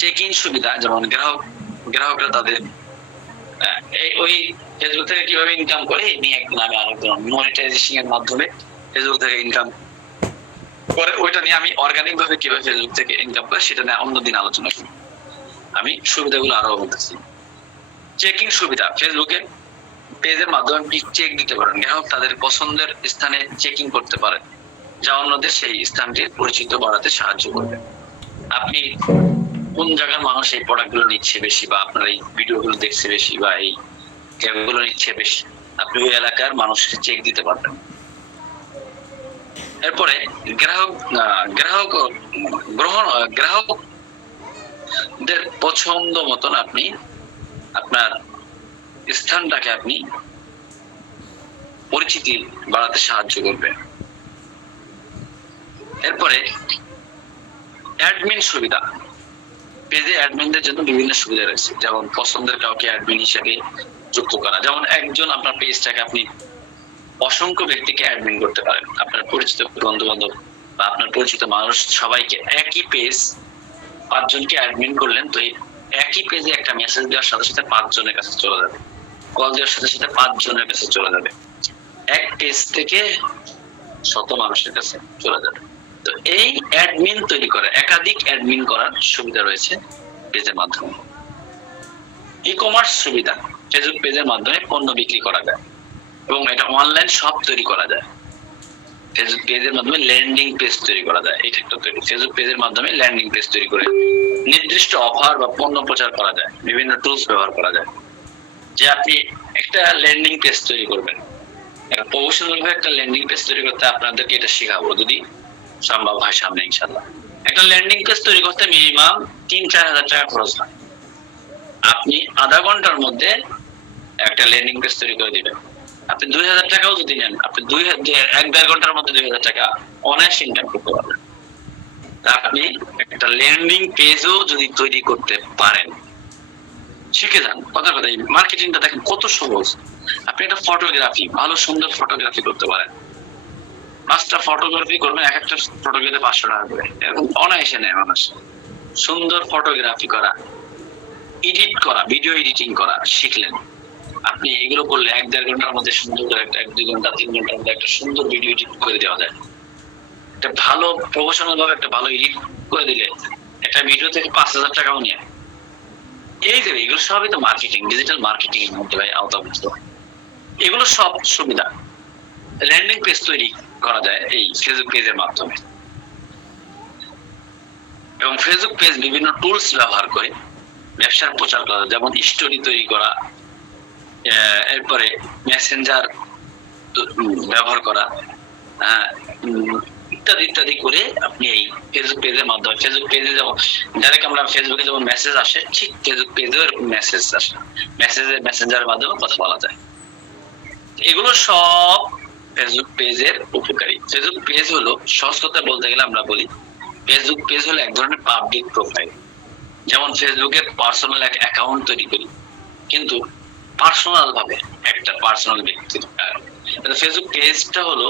চেক ইন সুবিধা, যেমন গ্রাহকরা তাদের ওই ফেসবুক থেকে কিভাবে ইনকাম করে নিয়ে একদিন আমি আরেকজন মনিটাইজেশন এর মাধ্যমে ফেসবুক থেকে ইনকাম করে, ওইটা নিয়ে আমি অর্গানিক ভাবে কিভাবে ফেসবুক থেকে ইনকাম করে সেটা নিয়ে অন্যদিন আলোচনা করি। আমি সুবিধাগুলো আরো বলতেছি। চেকিং সুবিধা, ফেসবুকে পেজের মাধ্যমে চেক দিতে পারেন, গ্রাহক তাদের পছন্দের স্থানে চেকিং করতে পারেন, যা অন্যদের সেই স্থানটির পরিচিত বাড়াতে সাহায্য করবে। আপনি কোন জায়গার মানুষ এই প্রোডাক্টগুলো নিচ্ছে বেশি, বা আপনার এই ভিডিওগুলো দেখছে বেশি, বা এই ক্যাবগুলো নিচ্ছে বেশি, আপনি ওই এলাকার মানুষকে চেক দিতে পারবেন। এরপরে গ্রাহকদের পছন্দ মতন আপনি আপনার স্থানটাকে আপনি পরিচিতি বাড়াতে সাহায্য করবে। এরপরে অ্যাডমিন সুবিধা, পেজে অ্যাডমিনদের জন্য বিভিন্ন সুবিধা রয়েছে, যেমন পছন্দের কাউকে অ্যাডমিন হিসেবে যুক্ত করা। যেমন একজন আপনার পেজটাকে আপনি অসংখ্য ব্যক্তিকে অ্যাডমিন করতে পারেন, আপনার পরিচিত বন্ধু বান্ধব বা আপনার পরিচিত মানুষ সবাইকে। একই পেজ 5 জনকে অ্যাডমিন করলেন, তো এই একই পেজে একটা মেসেজ দেওয়ার সাথে সাথে 5 জনের কাছে চলে যাবে, কল দেওয়ার সাথে সাথে 5 জনের কাছে চলে যাবে, এক পেজ থেকে শত মানুষের কাছে চলে যাবে। তো এই অ্যাডমিন তৈরি করে, একাধিক অ্যাডমিন করার সুবিধা রয়েছে পেজের মাধ্যমে। ই কমার্স সুবিধা, ফেসবুক পেজের মাধ্যমে পণ্য বিক্রি করা যায় এবং এটা অনলাইন শপ তৈরি করা যায়। ফেসবুক পেজের মাধ্যমে ল্যান্ডিং পেজ তৈরি করা যায়, এটা একটা তৈরি। ফেসবুক পেজের মাধ্যমে ল্যান্ডিং পেজ তৈরি করে নির্দিষ্ট অফার বা পণ্য প্রচার করা যায়, বিভিন্ন টুলস ব্যবহার করা যায়। যে আপনি একটা ল্যান্ডিং পেজ তৈরি করবেন, প্রফেশনাল ভাবে একটা ল্যান্ডিং পেজ তৈরি করতে আপনাদেরকে এটা শেখাবো, যদি সম্ভব হয় সামনে ইনশাআল্লাহ। একটা ল্যান্ডিং পেজ তৈরি করতে মিনিমাম 3-4 হাজার টাকা খরচ হয়। আপনি আধা ঘন্টার মধ্যে একটা ল্যান্ডিং পেজ তৈরি করে দিবেন। আপনি 2000 টাকাও যদি নেন, আপনি 1-1.5 ঘন্টার মধ্যে 2000 টাকা অনায়াসে ইনকাম করতে পারবেন। আপনি একটা ল্যান্ডিং পেজও যদি তৈরি করতে পারেন, শিখে যান। কথা মার্কেটিংটা দেখেন কত সহজ। আপনি একটা ফটোগ্রাফি, ভালো সুন্দর ফটোগ্রাফি করতে পারেন, 5টা ফটোগ্রাফি করবেন, এক একটা ফটোগ্রাফিতে 500 টাকা করে, এরকম অনায়াসে নেয় মানুষ। সুন্দর ফটোগ্রাফি করা, এডিট করা, ভিডিও এডিটিং করা শিখলেন, আপনি এগুলো করলে 1-1.5 ঘন্টার মধ্যে সুন্দর করে একটা 1-2 ঘন্টা 3 ঘন্টার মধ্যে একটা সুন্দর ভিডিও এডিট করে দেওয়া যায়। একটা ভালো প্রফেশনাল ভাবে একটা ভালো এডিট করে দিলে একটা ভিডিও থেকে 5000 টাকাও নিয়ে এই যে এগুলো সবই তো মার্কেটিং, ডিজিটাল মার্কেটিং এর মধ্যে ভাই আওতাভুক্ত। এগুলো সব সুবিধা ল্যান্ডিং পেজ তৈরি করা যায় এই ফেসবুক পেজের মাধ্যমে। এবং ফেসবুক পেজ বিভিন্ন টুলস ব্যবহার করে ব্যবসার প্রচার করা, যেমন স্টোরি তৈরি করা, এরপরে মেসেঞ্জার ব্যবহার করা, ইত্যাদি ইত্যাদি করে আপনি এই ফেসবুক পেজের মাধ্যমে, ফেসবুক পেজে যেমন ডাইরেক্ট আমরা ফেসবুকে যেমন মেসেজ আসে, ঠিক ফেসবুক পেজেও এরকম মেসেজ আসে, মেসেঞ্জারের মাধ্যমে কথা বলা যায়। এগুলো সব ফেসবুক পেজের উপকারী। ফেসবুক পেজ হলো, সহজ কথা বলতে গেলে আমরা বলি ফেসবুক পেজ হলো এক ধরনের পাবলিক প্রোফাইল। যেমন ফেসবুকে পার্সোনাল এক অ্যাকাউন্ট তৈরি করি, কিন্তু পার্সোনাল ভাবে একটা পার্সোনাল ব্যক্তির। ফেসবুক পেজটা হলো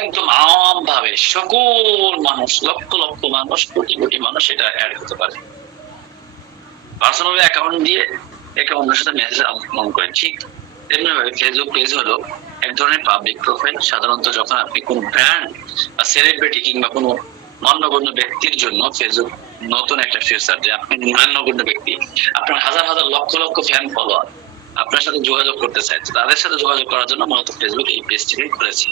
একদম আম ভাবে সকল মানুষ, লক্ষ লক্ষ মানুষ, কোটি কোটি মানুষ এটা অ্যাড হতে পারে। পার্সোনাল অ্যাকাউন্ট দিয়ে একে অন্যের সাথে মেসেজ আদান করে। ঠিক তেমনি ভাবে ফেসবুক পেজ হলো এক ধরনের পাবলিক প্রোফাইল। সাধারণত যখন আপনি কোন ব্র্যান্ড বা সেলিব্রিটি কিংবা কোনো মান্যগণ্য ব্যক্তির জন্য ফেসবুক নতুন একটা ফিচার, যে আপনি মান্যগণ্য ব্যক্তি, আপনার হাজার হাজার লক্ষ লক্ষ ফ্যান ফলোয়ার আপনার সাথে যোগাযোগ করতে চাইছে, তাদের সাথে যোগাযোগ করার জন্য মূলত ফেসবুক এই পেজটিকে করেছে।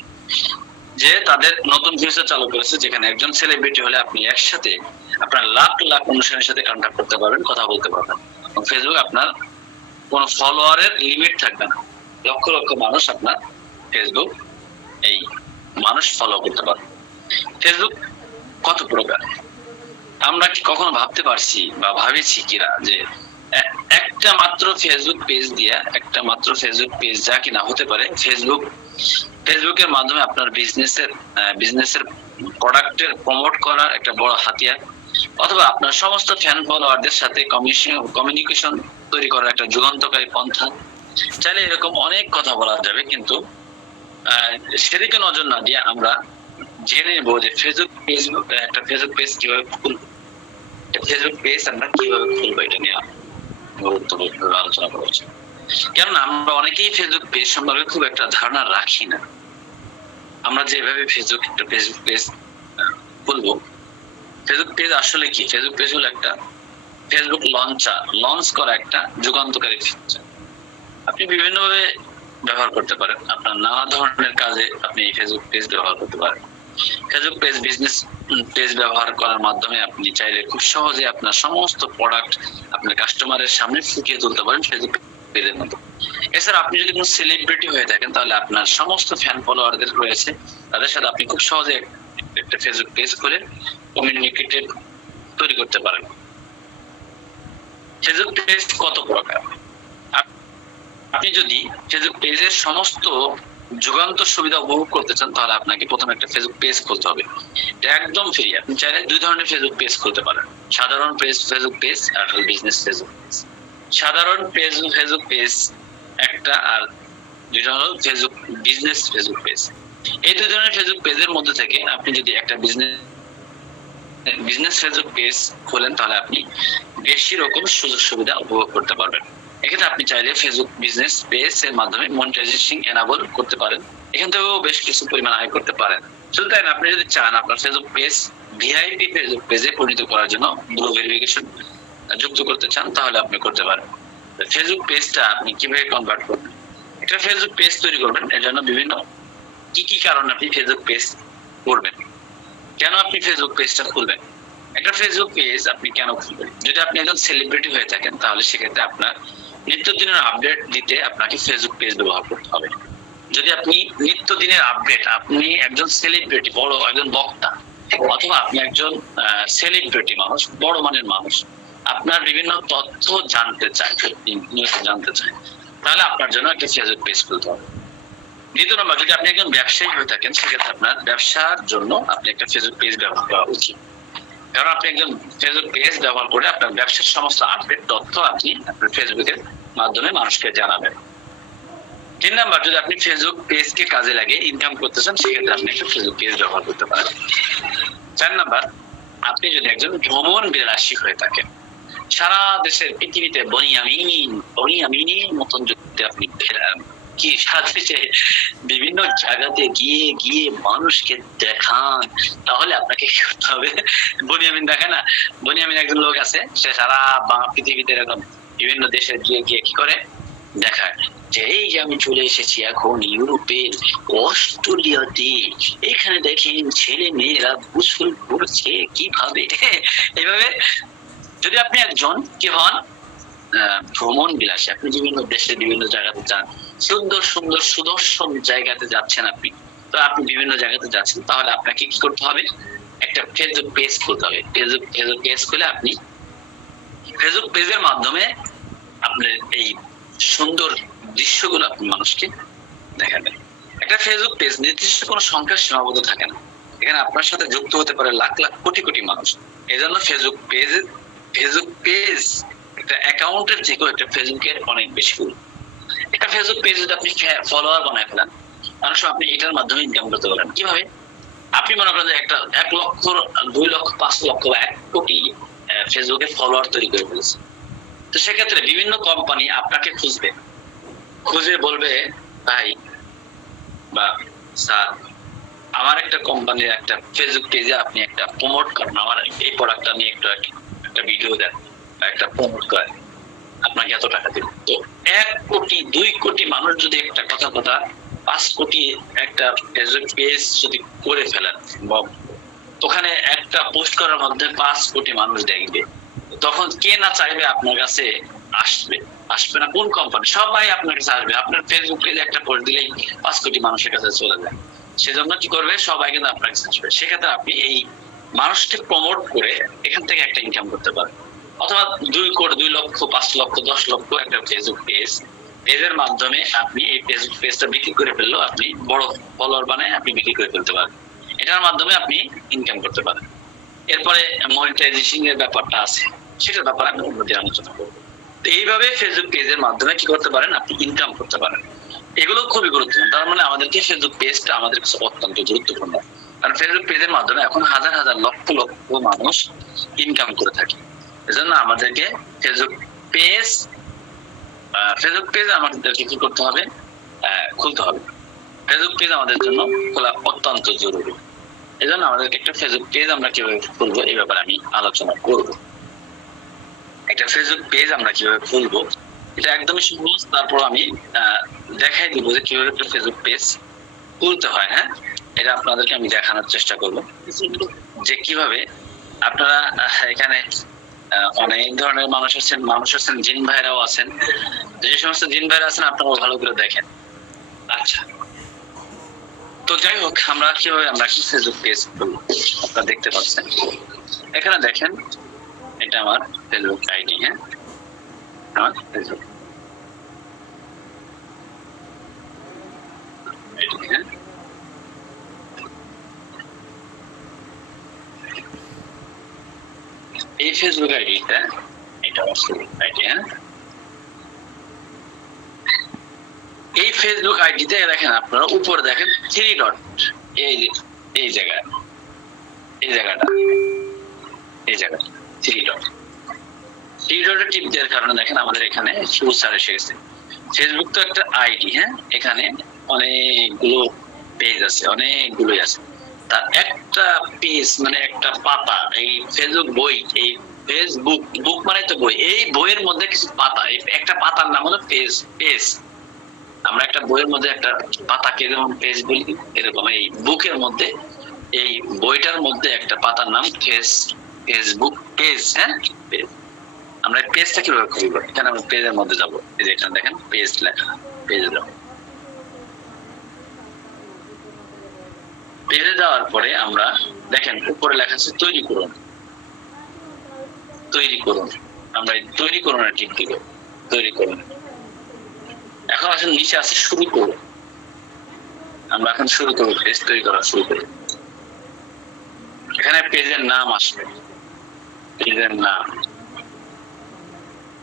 যে তাদের নতুন ফিচার চালু করেছে, যেখানে একজন সেলিব্রিটি হলে আপনি একসাথে আপনার লাখ লাখ অনুসারীর সাথে কন্ট্যাক্ট করতে পারবেন, কথা বলতে পারবেন। ফেসবুক আপনার কোনো ফলোয়ারের লিমিট থাকবে না, লক্ষ লক্ষ মানুষ আপনার ফেসবুক এই মানুষ ফলো করতে পারবে। ফেসবুক কত প্রকার আমরা কি কখনো ভাবতে পারছি বা ভাবেছি কিনা যে একটা মাত্র ফেসবুক পেজ দিয়া, একটা মাত্র ফেসবুক পেজ যা কিনা হতে পারে ফেসবুকের মাধ্যমে আপনার বিজনেসের প্রোডাক্টের প্রমোট করার একটা বড় হাতিয়ার, অথবা আপনার সমস্ত ফ্যান ফলোয়ারদের সাথে কমিউনিকেশন তৈরি করার একটা যুগান্তকারী পন্থা। চাইলে এরকম অনেক কথা বলা যাবে, কিন্তু সেদিকে নজর না দিয়ে আমরা জেনে নেব যে একটা ফেসবুক পেজ কিভাবে খুলবো, ফেসবুক পেজ আমরা কিভাবে খুলবো, এটা নিয়ে গুরুত্বপূর্ণ আলোচনা করা হচ্ছে। কেননা আমরা অনেকেই ফেসবুক পেজ সম্পর্কে খুব একটা ধারণা রাখি না। আমরা যেভাবে ফেসবুক পেজ খুলবো, ফেসবুক পেজ আসলে কি? ফেসবুক পেজ হলো একটা ফেসবুক লঞ্চ করা একটা যুগান্তকারী ফিচার। আপনি বিভিন্নভাবে ব্যবহার করতে পারেন, আপনার নানা ধরনের কাজে আপনি ফেসবুক পেজ ব্যবহার করতে পারেন। ফেসবুক পেজ বিজনেস পেজ ব্যবহার করার মাধ্যমে আপনি চাইলে খুব সহজে আপনার সমস্ত প্রোডাক্ট আপনার কাস্টমারের সামনে ফুটিয়ে তুলতে পারেন ফেসবুক পেজের মতো। এছাড়া আপনি যদি কোনো সেলিব্রিটি হয়ে থাকেন, তাহলে আপনার সমস্ত ফ্যান ফলোয়ারদের রয়েছে, তাদের সাথে আপনি খুব সহজে একটা ফেসবুক পেজ খুলে কমিউনিকেটেড তৈরি করতে পারেন। ফেসবুক পেজ কত প্রকার? আপনি যদি ফেসবুক পেজের সমস্ত যুগান্তর সুবিধা উপভোগ করতে চান, তাহলে আপনাকে প্রথমে একটা ফেসবুক পেজ খুলতে হবে। এটা একদম ফ্রি। আপনি চাইলে 2 ধরনের ফেসবুক পেজ খুলতে পারেন, সাধারণ ফেসবুক পেজ আর বিজনেস ফেসবুক পেজ। সাধারণ ফেসবুক পেজ একটা, আর 2টা হলো বিজনেস ফেসবুক পেজ। এই 2 ধরনের ফেসবুক পেজের মধ্যে থেকে আপনি যদি একটা বিজনেস ফেসবুক পেজ খোলেন, তাহলে আপনি বেশি রকম সুযোগ সুবিধা উপভোগ করতে পারবেন। এক্ষেত্রে আপনি চাইলে ফেসবুক বিজনেস পেজ এর মাধ্যমে মনিটাইজেশন এনাবল করতে পারেন, এখান থেকেও বেশ কিছু পরিমাণ আয় করতে পারেন। শুধু তাই না, আপনি যদি চান আপনার ফেসবুক পেজ ভিআইপি ফেসবুক পেজে পরিণত করার জন্য ব্লু ভেরিফিকেশন যুক্ত করতে চান, তাহলে আপনি করতে পারেন। ফেসবুক পেজটা আপনি কিভাবে কনভার্ট করবেন? একটা ফেসবুক পেজ তৈরি করবেন, এর জন্য বিভিন্ন কি কারণে আপনি ফেসবুক পেজ করবেন, কেন আপনি ফেসবুক পেজটা খুলবেন। একটা ফেসবুক পেজ আপনি কেন খুলবেন? যদি আপনি একজন সেলিব্রিটি হয়ে থাকেন, তাহলে সেক্ষেত্রে আপনার নিত্যদিনের আপডেট দিতে আপনাকে ফেসবুক পেজ ব্যবহার করতে হবে। যদি আপনি নিত্যদিনের আপডেট, আপনি একজন সেলিব্রিটি, বড় একজন বক্তা, অথবা আপনি একজন সেলিব্রিটি মানুষ, বড় মানের মানুষ, আপনার বিভিন্ন তথ্য জানতে চায়, জানতে চায়, তাহলে আপনার জন্য একটা ফেসবুক পেজ খুলতে হবে। দ্বিতীয় নম্বর, যদি আপনি একজন ব্যবসায়ী হয়ে থাকেন, সেক্ষেত্রে আপনার ব্যবসার জন্য আপনি একটা ফেসবুক পেজ ব্যবহার করা উচিত। কারণ আপনি একজন ফেসবুক পেজ ব্যবহার করে আপনার ব্যবসার সমস্ত আপডেট তথ্য আপনি আপনার ফেসবুকের মাধ্যমে মানুষকে জানাবেন। 3 নাম্বার, যদি আপনি ফেসবুক পেজকে কাজে লাগিয়ে ইনকাম করতে চান, সেক্ষেত্রে আপনি একটা ফেসবুক পেজ ব্যবহার করতে পারেন। 4 নাম্বার, আপনি যদি একজন ভ্রমণ বিলাসী হয়ে থাকেন, সারা দেশের পৃথিবীতে বনিয়ামিনের মতন যদি আপনি কি সারা দেশে বিভিন্ন জায়গাতে গিয়ে গিয়ে মানুষকে দেখান, তাহলে আপনাকে কি করতে হবে? বনিয়ামিন দেখে না, বনিয়ামিন একজন লোক আছে, সে সারা পৃথিবীতে এরকম বিভিন্ন দেশে গিয়ে গিয়ে কি করে দেখায় যে এই যে আমি চলে এসেছি এখন ইউরোপের অস্ট্রেলিয়াতে, এখানে দেখেন ছেলে মেয়েরা গোসল করছে কিভাবে। এইভাবে যদি আপনি একজন কি হন, ভ্রমণ বিলাসী, আপনি বিভিন্ন দেশে বিভিন্ন জায়গাতে যান, সুন্দর সুন্দর সুদর্শন জায়গাতে যাচ্ছেন আপনি, তো আপনি বিভিন্ন জায়গাতে যাচ্ছেন, তাহলে আপনাকে কি করতে হবে? একটা ফেসবুক পেজ খুলতে হবে। ফেসবুক পেজ খুলে আপনি ফেসবুক পেজের মাধ্যমে আপনার এই সুন্দর দৃশ্যগুলো আপনি মানুষকে দেখাবেন। একটা ফেসবুক পেজ নির্দিষ্ট কোনো সংখ্যার সীমাবদ্ধ থাকে না, এখানে আপনার সাথে যুক্ত হতে পারে লাখ লাখ কোটি কোটি মানুষ। এই জন্য ফেসবুক পেজ একটা অ্যাকাউন্টের থেকেও একটা ফেসবুকের অনেক বেশি গুরুত্ব। একটা ফেসবুক পেজ যদি আপনি ফলোয়ার বানায় ফেলেন, মানুষ আপনি এটার মাধ্যমে ইনকাম করতে পারেন। কিভাবে? আপনি মনে করেন যে একটা 1 লক্ষ, 2 লক্ষ, 5 লক্ষ বা 1 কোটি ফেসবুকে ফলোয়ার তৈরি করে ফেলেছে। তো সেক্ষেত্রে বিভিন্ন কোম্পানি আপনাকে খুঁজবে, খুঁজে বলবে ভাই বা স্যার, আমার একটা কোম্পানির একটা ফেসবুক পেজে আপনি একটা প্রমোট করেন, আমার এই প্রোডাক্টটা নিয়ে একটা ভিডিও দেন বা একটা প্রমোট করেন, আপনাকে এত টাকা দেব। তো 1 কোটি 2 কোটি মানুষ যদি একটা কথা 5 কোটি একটা ফেসবুক পেজ যদি করে ফেলেন, ওখানে একটা পোস্ট করার মধ্যে 5 কোটি মানুষ দেখবে, তখন কে না চাইবে আপনার কাছে আসবে না? কোন কোম্পানি? সবাই আপনার কাছে আসবে। আপনার ফেসবুক পেজে একটা পোস্ট দিলেই 5 কোটি মানুষের কাছে চলে যায়। সেজন্য কি করবে? সবাই কিন্তু আপনার কাছে আসবে। সেক্ষেত্রে আপনি এই মানুষকে প্রমোট করে এখান থেকে একটা ইনকাম করতে পারেন। অথবা 2 কোটি, 2 লক্ষ, 5 লক্ষ, 10 লক্ষ একটা ফেসবুক পেজের মাধ্যমে আপনি এই ফেসবুক পেজটা বিক্রি করে ফেললেও আপনি বড় ফলোয়ার বানায় আপনি বিক্রি করে ফেলতে পারেন। এটার মাধ্যমে আপনি ইনকাম করতে পারেন। এরপরে মনিটাইজেশন এর ব্যাপারটা আছে, সেটার ব্যাপারে আমি অন্যদিন আলোচনা করবো। তো এইভাবে ফেসবুক পেজের মাধ্যমে কি করতে পারেন? আপনি ইনকাম করতে পারেন। এগুলো খুবই গুরুত্বপূর্ণ। তার মানে আমাদেরকে ফেসবুক পেজটা আমাদের কাছে অত্যন্ত গুরুত্বপূর্ণ, কারণ ফেসবুক পেজের মাধ্যমে এখন হাজার হাজার লক্ষ লক্ষ মানুষ ইনকাম করে থাকে। এজন্য আমাদেরকে ফেসবুক পেজ আমাদেরকে কি করতে হবে? খুলতে হবে। ফেসবুক পেজ আমাদের জন্য খোলা অত্যন্ত জরুরি। এজন্য আমাদেরকে একটা ফেসবুক পেজ আমরা কিভাবে খুলবো এই ব্যাপারে আমি আলোচনা করব। একটা ফেসবুক পেজ আমরা কিভাবে খুলবো এটা একদমই সহজ। তারপর আমি দেখাই দিব যে কিভাবে একটা ফেসবুক পেজ খুলতে হয়। হ্যাঁ, এটা আপনাদেরকে আমি দেখানোর চেষ্টা করব যে কিভাবে আপনারা এখানে অনেক ধরনের মানুষ আছেন, জিন ভাইরাও আছেন। যে সমস্ত জিন ভাইরা আছেন আপনারা ভালো করে দেখেন। আচ্ছা, তো যাই হোক, আমরা কিভাবে আমরা ফেসবুক পেজ খুলবো আপনারা দেখতে পাচ্ছেন। এখানে দেখেন, এটা আমার ফেসবুক আইডি। হ্যাঁ, আমার ফেসবুক আইডি। হ্যাঁ, এই ফেসবুক আইডিটা, এটা আমার ফেসবুক আইডি। হ্যাঁ, এই ফেসবুক আইডিতে দেখেন, আপনারা উপরে দেখেন 3 ডট, এই জায়গাটা 3 ডটে টিপ দেওয়ার কারণে দেখেন আমাদের এখানে ফিউচার এসে গেছে। ফেসবুক তো একটা আইডি। হ্যাঁ, এখানে অনেকগুলো পেজ আছে, অনেকগুলোই আছে। তার একটা পেজ মানে একটা পাতা, এই ফেসবুক বই, এই বুক মানে তো বই, এই বইয়ের মধ্যে কিছু পাতা, একটা পাতার নাম হলো পেজ। আমরা একটা বইয়ের মধ্যে একটা পাতাকে যেমন পেজ বলি, এরকম এই বুকের মধ্যে, এই বইটার মধ্যে একটা পাতার নাম ফেসবুক পেজ। হ্যাঁ, আমরা পেজটা কিভাবে খুলবো? এখানে আমরা পেজের মধ্যে যাবো, এই যে এখানে দেখেন পেজ লেখা, পেজে যাবো। পেজে যাওয়ার পরে আমরা দেখেন উপরে লেখা আছে তৈরি করুন। আমরা তৈরি করুন ঠিক দিব, তৈরি করুন। এখন আসলে নিচে আছে শুরু করুন, আমরা এখন শুরু করবো, পেজ তৈরি করা শুরু করি। এখানে পেজের নাম আসবে, পেজের নাম,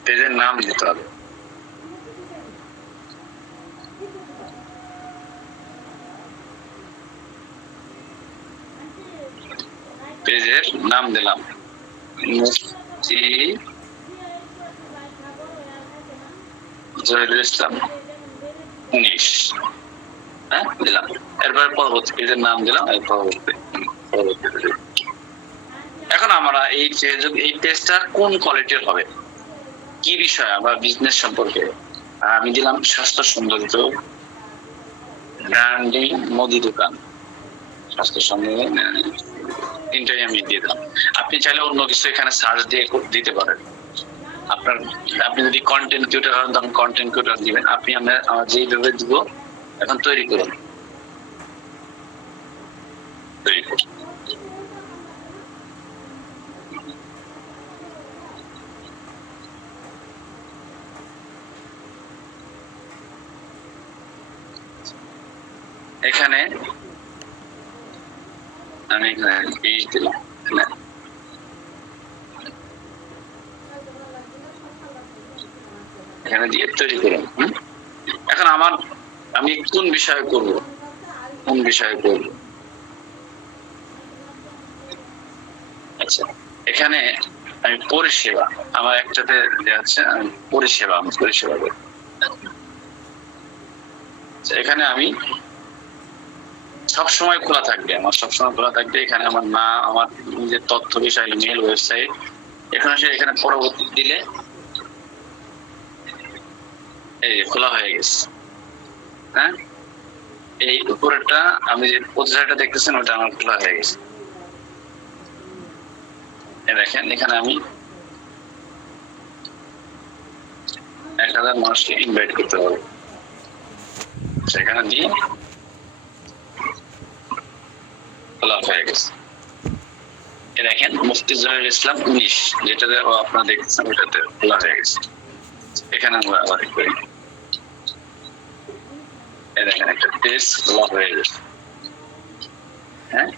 পেজের নাম দিতে হবে। পেজের নাম দিলাম মুফতি জহিরুল ইসলাম 19, হ্যাঁ দিলাম। এরপরে পরবর্তী পেজের নাম দিলাম, পরবর্তী। এখন আমরা এই পেজটা কোন কোয়ালিটির হবে, কি বিষয়, আমরা বিজনেস সম্পর্কে। আমি দিলাম স্বাস্থ্য সৌন্দর্য ব্র্যান্ডিং মুদি দোকান, স্বাস্থ্য সৌন্দর্য, তিনটাই আমি দিয়ে দিলাম। আপনি চাইলে অন্য কিছু এখানে সার্চ দিয়ে দিতে পারেন। আপনি যদি কন্টেন্ট ক্রিয়েটর হন তখন কন্টেন্ট ক্রিয়েটর দিবেন। আপনি আমরা যেইভাবে দিব, এখন তৈরি করুন, তৈরি করুন। এখানে আমি পেজ দিলাম, এখানে দিয়ে তৈরি করুন। এখন আমি কোন বিষয়ে করব, কোন বিষয়ে করব। আচ্ছা, এখানে আমি পরিষেবা, আমার একটাতে আছে পরিষেবা, আমি পরিষেবা করব। এখানে আমি সবসময় খোলা থাকবে, আমার সবসময় খোলা থাকবে। এখানে আমার নাম, আমার নিজের তথ্য বিষয়, মেল, ওয়েবসাইট। এখানে পরবর্তী দিলে এই খোলা হয়ে গেছে। হ্যাঁ, এই উপরেরটা আমি যে প্রতিষ্ঠাটা দেখতেছেন ওটা আমার খোলা হয়ে গেছে। দেখেন এখানে আমি 1000 মানুষকে ইনভাইট করতে পারবো, সেখানে দিয়ে খোলা হয়ে গেছে। দেখেন মুফতি জহিরুল ইসলাম 19, যেটা আপনারা দেখতেছেন ওটাতে খোলা হয়ে গেছে। এখানে আমরা আবার করি, দেখেন একটা পেজ খোলা হয়ে গেছে। হ্যাঁ,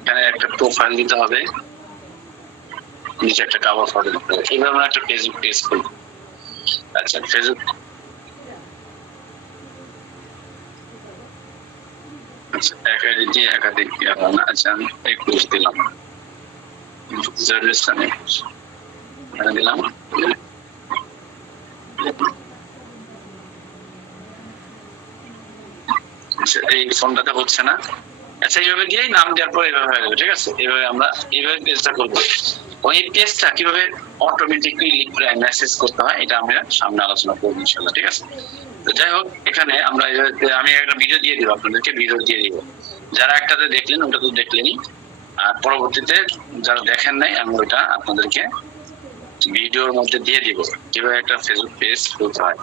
এখানে একটা প্রোফাইল দিতে হবে, নিচে একটা কভার ফটো দিতে হবে। এইভাবে আমরা একটা ফেসবুক পেজ খুলব। আচ্ছা, ফেসবুক একাধিক দিয়ে একাধিক হবে না। আচ্ছা, আমি 21 দিলাম, জহিরুল ইসলাম 21 দিলাম। এই ফোনটাতে হচ্ছে না। আচ্ছা, এইভাবে দিয়েই নাম দেওয়ার পর এইভাবে হয়ে যাবে। ঠিক আছে, এইভাবে আমরা এইভাবে পেজটা করবো। ওই পেজটা কিভাবে অটোমেটিকলি রিপ্লাই মেসেজ করতে হয় এটা আমরা সামনে আলোচনা করবো ইনশাআল্লাহ। ঠিক আছে, তো যাই হোক, এখানে আমরা আমি একটা ভিডিও দিয়ে দিব, আপনাদেরকে ভিডিও দিয়ে দিব। যারা একটাতে দেখলেন ওটা তো দেখলেনই, আর পরবর্তীতে যারা দেখেন নাই আমি ওটা আপনাদেরকে ভিডিওর মধ্যে দিয়ে দিব কিভাবে একটা ফেসবুক পেজ খুলতে হয়।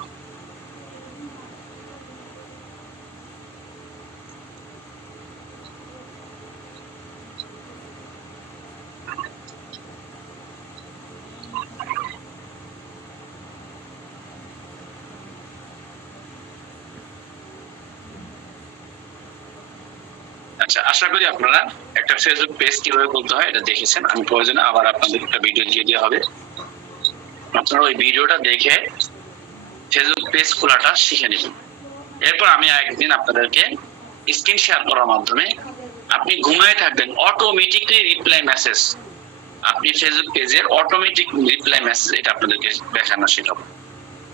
আচ্ছা, আশা করি আপনারা একটা ফেসবুক পেজ কিভাবে খুলতে হয় এটা দেখেছেন। আমি প্রয়োজনে আবার আপনাদের একটা ভিডিও দিয়ে দেওয়া হবে, আপনারা ওই ভিডিওটা দেখে ফেসবুক পেজ খোলাটা শিখে নেবেন। এরপর আমি একদিন আপনাদেরকে স্ক্রিন শেয়ার করার মাধ্যমে আপনি ঘুমায় থাকবেন, অটোমেটিকলি রিপ্লাই মেসেজ, আপনি ফেসবুক পেজের অটোমেটিক রিপ্লাই মেসেজ এটা আপনাদেরকে দেখানো শেখাবো।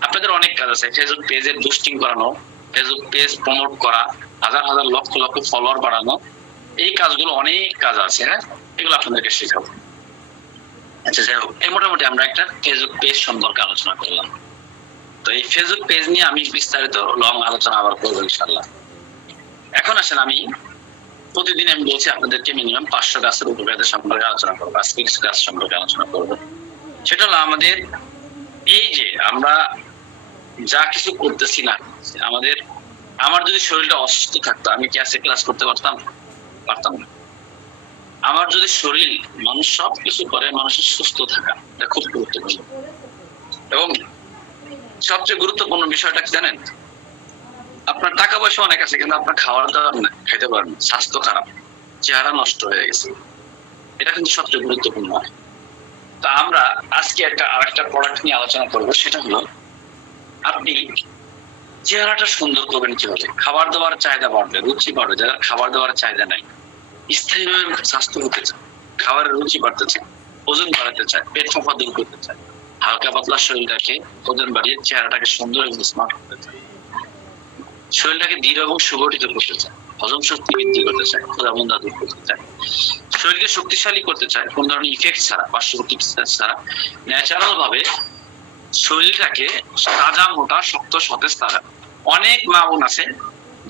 আপনাদের অনেক কাজ আছে, ফেসবুক পেজের বুস্টিং করানো, ফেসবুক পেজ প্রমোট করা, হাজার হাজার লক্ষ লক্ষ ফলোয়ার বাড়ানো, এই কাজগুলো অনেক কাজ আছে। হ্যাঁ, এগুলো আপনাদেরকে শেখাবো। আচ্ছা, যাই হোক, এই মোটামুটি আমরা একটা ফেসবুক পেজ সম্পর্কে আলোচনা করলাম। তো এই ফেসবুক পেজ নিয়ে আমি বিস্তারিত লং আলোচনা আবার করবো ইনশাআল্লাহ। এখন আসেন, আমি প্রতিদিন আমি বলছি আপনাদেরকে মিনিমাম 500 গাছের উপকারিতা সম্পর্কে আলোচনা করবো। আজকে কিছু গাছ সম্পর্কে আলোচনা করবো। সেটা হলো আমাদের এই যে আমরা যা কিছু করতেছি না, আমার যদি শরীরটা অসুস্থ থাকতো আমি কি আজকে ক্লাস করতে পারতাম? পারতাম না। আমার যদি শরীর, মানুষ সবকিছু করে, মানুষের সুস্থ থাকা এটা খুব গুরুত্বপূর্ণ। এবং সবচেয়ে গুরুত্বপূর্ণ বিষয়টা কি জানেন? আপনার টাকা পয়সা অনেক আছে কিন্তু আপনার খাওয়ার দাওয়ার না, খাইতে পারেন, স্বাস্থ্য খারাপ, চেহারা নষ্ট হয়ে গেছে, এটা কিন্তু সবচেয়ে গুরুত্বপূর্ণ। তা আমরা আজকে আরেকটা প্রোডাক্ট নিয়ে আলোচনা করবো, সেটা হলো আপনি চেহারাটা সুন্দর করবেন কিভাবে। খাবার দাবার চাহিদা বাড়বে, রুচি বাড়বে। যারা খাবার দাবার চাহিদা নাই, স্থায়ীভাবে স্বাস্থ্য হতে চায়, খাবারের রুচি বাড়তে চায়, ওজন বাড়াতে চায়, পেট ফাঁপা দূর করতে চায়, হালকা পাতলা শরীরটাকে ওজন বাড়িয়ে চেহারাটাকে সুন্দর এবং স্মার্ট করতে চায়, শরীরটাকে দৃঢ় এবং সুগঠিত করতে চায়, হজম শক্তি বৃদ্ধি করতে চায়, ক্ষুধামন্দা দূর করতে চায়, শরীরকে শক্তিশালী করতে চায়, কোন ধরনের ইফেক্ট ছাড়া, পার্শ্বপ্রতিক্রিয়া ছাড়া ন্যাচারাল ভাবে শরীরটাকে তাজা, মোটা, শক্ত, সতেজ থাকা। অনেক মা বোন আছে,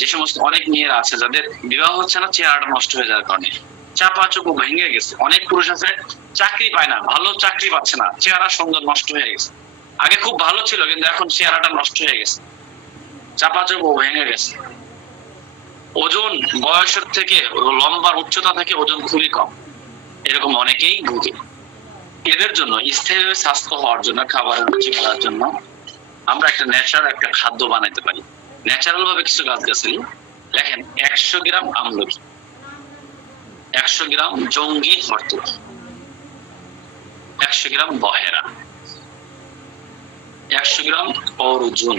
যে সমস্ত অনেক মেয়েরা আছে যাদের বিবাহ হচ্ছে না চেহারাটা নষ্ট হয়ে যাওয়ার কারণে, চাপা চোখ ভেঙে গেছে। অনেক পুরুষ আছে চাকরি পায় না, ভালো চাকরি পাচ্ছে না, চেহারা সুন্দর নষ্ট হয়ে গেছে। আগে খুব ভালো ছিল কিন্তু এখন চেহারাটা নষ্ট হয়ে গেছে, চাপা চোখ ভেঙে গেছে। ওজন বয়সের থেকে, লম্বার উচ্চতা থেকে ওজন খুবই কম, এরকম অনেকেই ভুগে। এদের জন্য স্থায়ীভাবে স্বাস্থ্য হওয়ার জন্য, খাবারের রুচি করার জন্য আমরা একটা ন্যাচারাল একটা খাদ্য বানাইতে পারি। ন্যাচারাল ভাবে কিছু গাছগাছালি দেখেন, 100 গ্রাম আমলকি, 100 গ্রাম জঙ্গি হরতকি, 100 গ্রাম বহেরা, 100 গ্রাম অর্জুন,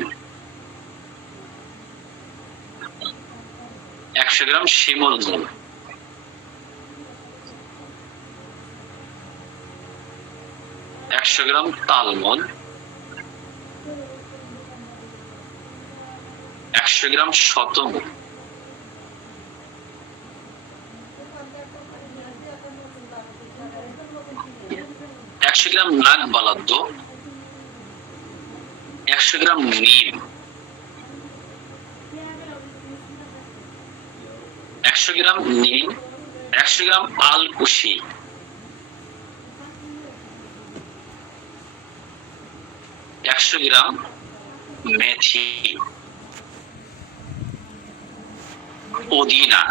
100 গ্রাম শিমল মূল, 100 গ্রাম তালমল, 100 গ্রাম শতমূল, 100 গ্রাম নাক বালাদ্য, 100 গ্রাম নিম, 100 গ্রাম নিম, 100 গ্রাম আলকুশি, 100 গ্রাম মেথি, পুদিনা,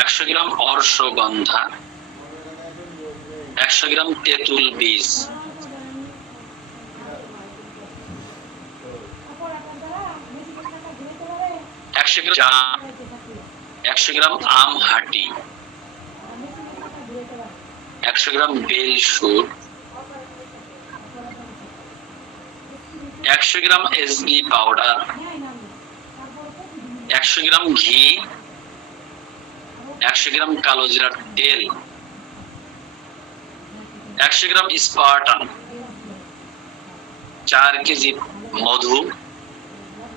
100 গ্রাম অর্শগন্ধা, 100 গ্রাম তেঁতুল বীজ, 100 গ্রাম 100 গ্রাম আমহাটি, 100 গ্রাম বেল সুর, 100 গ্রাম এসবি পাউডার, 100 গ্রাম ঘি, 100 গ্রাম কালো জিরার তেল, 100 গ্রাম স্পার্টান, 4 কেজি মধু,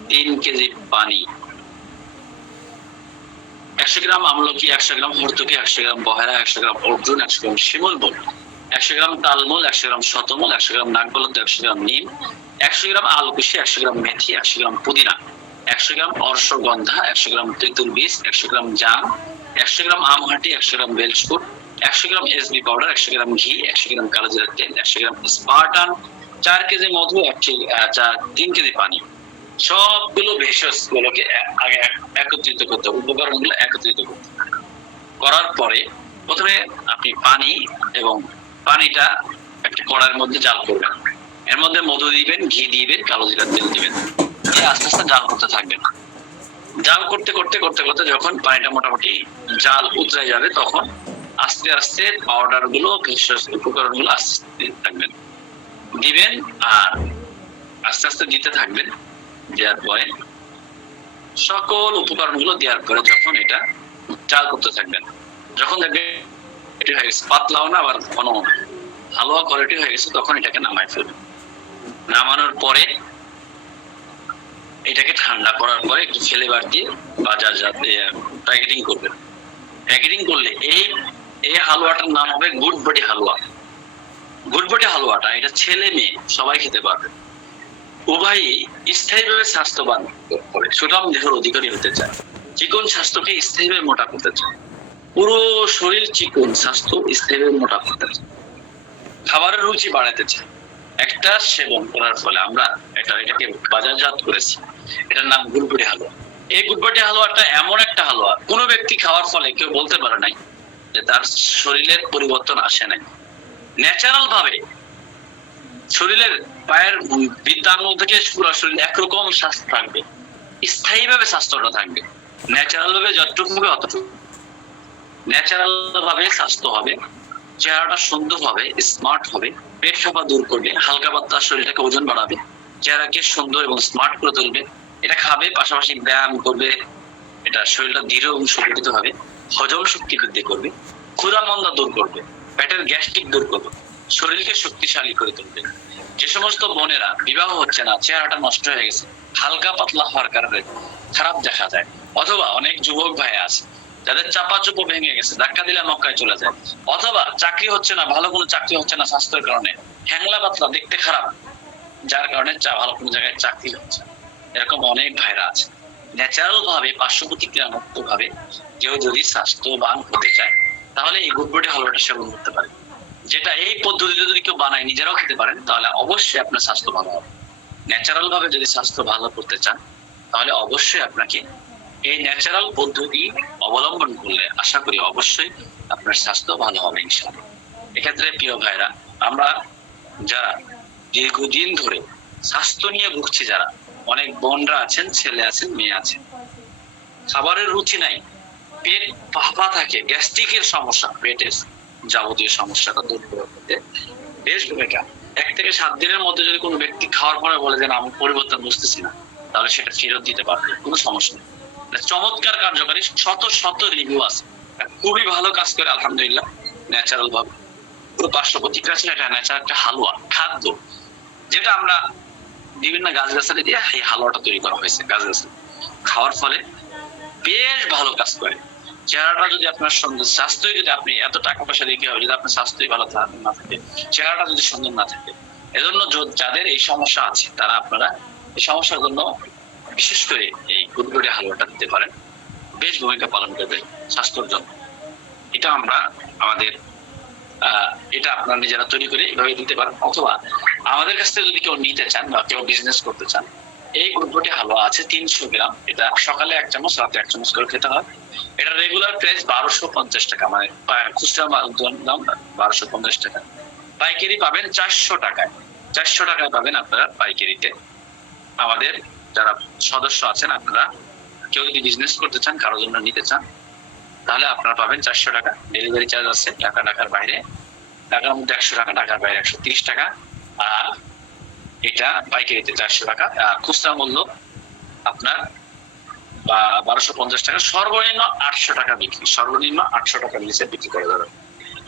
3 কেজি পানি, 100 গ্রাম আমলকি, 100 গ্রাম হরতকি, 100 গ্রাম বহেরা, 100 গ্রাম অর্জুন, 100 গ্রাম শিমুল মূল, 100 গ্রাম তালমূল, 100 গ্রাম শতমূল, 100 গ্রাম নাগবলদ, 100 গ্রাম নিম, 100 গ্রাম আলকুশি, 100 গ্রাম মেথি, 100 গ্রাম পুদিনা, 100 গ্রাম অর্শগন্ধা, 100 গ্রাম তেঁতুল বীজ, 100 গ্রাম জাম, 100 গ্রাম আমহাটি, 100 গ্রাম বেলসুর, 100 গ্রাম এসবি পাউডার, 100 গ্রাম ঘি, 100 গ্রাম কালো জিরার তেল, 100 গ্রাম স্পার্টান, 4 কেজি মধু, 3 কেজি পানি। সবগুলো ভেষজ গুলোকে আগে একত্রিত করতে হবে, উপকরণগুলো একত্রিত করতে হবে। করার পরে প্রথমে আপনি পানি এবং পানিটা একটা কড়াইয়ের মধ্যে জাল করবেন, এর মধ্যে মধু দিবেন, ঘি দিবেন, কালো জিরার তেল দিবেন, আস্তে আস্তে জাল করতে থাকবেন। জাল করতে করতে করতে করতে যখন পানিটা মোটামুটি জাল উতরে যাবে তখন আস্তে আস্তে পাউডার গুলো, ভেষজ উপকরণ গুলো আস্তে থাকবেন দিবেন, আর আস্তে আস্তে দিতে থাকবেন। দেওয়ার পরে সকল উপকরণ গুলো দেওয়ার পরে যখন এটা জাল করতে থাকবেন, যখন দেখবেন এটি হয়ে গেছে, পাতলাও না আবার কোনো হালুয়া কোয়ালিটি হয়ে গেছে, তখন এটাকে নামাই ফেলবেন। নামানোর পরে এটাকে ঠান্ডা করার পরে একটু ফ্লেভার দিয়ে বাজার যাতে প্যাকেটিং করবেন। প্যাকেটিং করলে এই হালুয়াটার নাম হবে গুড়বটি হালুয়া। গুড়বটি হালুয়াটা এটা ছেলে মেয়ে সবাই খেতে পারবে। উভয়ই স্থায়ীভাবে স্বাস্থ্যবান করে, সুঠাম দেহের অধিকারী হতে চায়, চিকন স্বাস্থ্যকে স্থায়ীভাবে মোটা করতে চায়, পুরো শরীর চিকন স্বাস্থ্য স্থায়ীভাবে মোটা করতে চায়, খাবারের রুচি বাড়াতে চায়। একটা সেবন করার ফলে আমরা এটাকে বাজারজাত করেছি, এটার নাম গুড়গুড়ি হালুয়া। এই গুডবডি হালুয়াটা এমন একটা হালুয়া কোনো ব্যক্তি খাওয়ার ফলে কেউ বলতে পারে নাই যে তার শরীরের পরিবর্তন আসে নাই। ন্যাচারাল ভাবে শরীরের পায়ের বৃদ্ধাঙ্গুল থেকে পুরো শরীর একরকম স্বাস্থ্য থাকবে, স্থায়ী ভাবে স্বাস্থ্যটা থাকবে। ন্যাচারাল ভাবে যতটুকু হবে অতটুকু ন্যাচারাল ভাবে স্বাস্থ্য হবে, চেহারাটা সুন্দর হবে, স্মার্ট হবে, পেট ফাঁপা দূর করবে, হালকা পাতলা শরীরটাকে ওজন বাড়াবে, চেহারাকে সুন্দর এবং স্মার্ট করে তুলবে। এটা খাবে, পাশাপাশি ব্যায়াম করবে, এটা শরীরটা দৃঢ় এবং সুগঠিত হবে, হজম শক্তি বৃদ্ধি করবে, ক্ষুধা মন্দা দূর করবে, পেটের গ্যাস্ট্রিক দূর করবে, শরীরকে শক্তিশালী করে তুলবে। যে সমস্ত বোনেরা বিবাহ হচ্ছে না, চেহারাটা নষ্ট হয়ে গেছে, হালকা পাতলা হওয়ার কারণে খারাপ দেখা যায়, অথবা অনেক যুবক ভাই আছে যাদের চাপা চুপো ভেঙে গেছে, ধাক্কা দিলে মক্কায় চলে যায়, অথবা চাকরি হচ্ছে না, ভালো কোনো চাকরি হচ্ছে না স্বাস্থ্যের কারণে, হ্যাংলা পাতলা দেখতে খারাপ, যার কারণে ভালো কোনো জায়গায় চাকরি হচ্ছে, এরকম অনেক ভাইরা আছে। ন্যাচারাল ভাবে পার্শ্ব প্রতিক্রিয়া মুক্ত ভাবে কেউ যদি স্বাস্থ্যবান হতে চায় তাহলে এই গুডবডি হালুয়াটা সেবন করতে পারে, যেটা এই পদ্ধতিতে যদি কেউ বানায় নিজেরাও খেতে পারেন তাহলে অবশ্যই আপনার স্বাস্থ্য ভালো হবে। ন্যাচারাল ভাবে যদি স্বাস্থ্য ভালো করতে চান তাহলে অবশ্যই আপনাকে এই ন্যাচারাল পদ্ধতি অবলম্বন করলে আশা করি অবশ্যই আপনার স্বাস্থ্য ভালো হবে ইনশাআল্লাহ। এক্ষেত্রে প্রিয় ভাইরা, আমরা যারা দীর্ঘদিন ধরে স্বাস্থ্য নিয়ে ভুগছি, যারা অনেক বোনরা আছেন, ছেলে আছেন, মেয়ে আছেন, খাবারের রুচি নাই, পেট ফাঁপা থাকে, গ্যাস্ট্রিকের সমস্যা, পেটের যাবতীয় সমস্যাটা দূর করতে বেশ ভূমিকা। 1 থেকে 7 দিনের মধ্যে যদি কোনো ব্যক্তি খাওয়ার পরে বলে যে আমি পরিবর্তন বুঝতেছি না, তাহলে সেটা ফেরত দিতে পারবে, কোনো সমস্যা নেই। চমৎকার কার্যকারী, শত শত রিভিউ আছে, খুবই ভালো কাজ করে আলহামদুলিল্লাহ। ন্যাচারাল ভাবে পুরো পার্শ্ব প্রতিক্রিয়া ছিল, এটা ন্যাচারাল একটা হালুয়া খাদ্য, যেটা আমরা বিভিন্ন গাছগাছালি দিয়ে এই হালুয়াটা তৈরি করা হয়েছে। গাছগাছালি খাওয়ার ফলে বেশ ভালো কাজ করে। চেহারাটা যদি আপনার সুন্দর, স্বাস্থ্য যদি আপনি এত টাকা পয়সা দিয়ে কি হবে যদি আপনার স্বাস্থ্যই ভালো না থাকে, চেহারাটা যদি সুন্দর না থাকে। এজন্য যাদের এই সমস্যা আছে তারা আপনারা এই সমস্যার জন্য বিশেষ করে এই গুড়গুড়ি হালুয়াটা দিতে পারেন, বেশ ভূমিকা পালন করবে স্বাস্থ্যের জন্য। এটা আমরা আমাদের এটা আপনারা নিজেরা তৈরি করে এইভাবে দিতে পারেন, অথবা আমাদের কাছ থেকে যদি কেউ নিতে চান বা কেউ বিজনেস করতে চান, এই গুড়গুড়ি হালুয়া আছে 300 গ্রাম, এটা সকালে 1 চামচ, রাতে 1 চামচ করে খেতে হয়। এটা রেগুলার প্রাইস 1250 টাকা, মানে খুচরা দাম 1250 টাকা, পাইকারি পাবেন 400 টাকায়। 400 টাকায় পাবেন আপনারা পাইকারিতে। আমাদের যারা সদস্য আছেন, আপনারা কেউ যদি বিজনেস করতে চান, কারোর জন্য নিতে চান, তাহলে আপনারা পাবেন 400 টাকা। ডেলিভারি চার্জ আছে ঢাকার বাইরে, ঢাকার মধ্যে 100 টাকা, ঢাকার বাইরে 130 টাকা। আর এটা পাইকারিতে 400 টাকা, খুচরা মূল্য আপনার 1250 টাকা, সর্বনিম্ন 800 টাকা বিক্রি, সর্বনিম্ন 800 টাকা নিচে বিক্রি করে দেবে।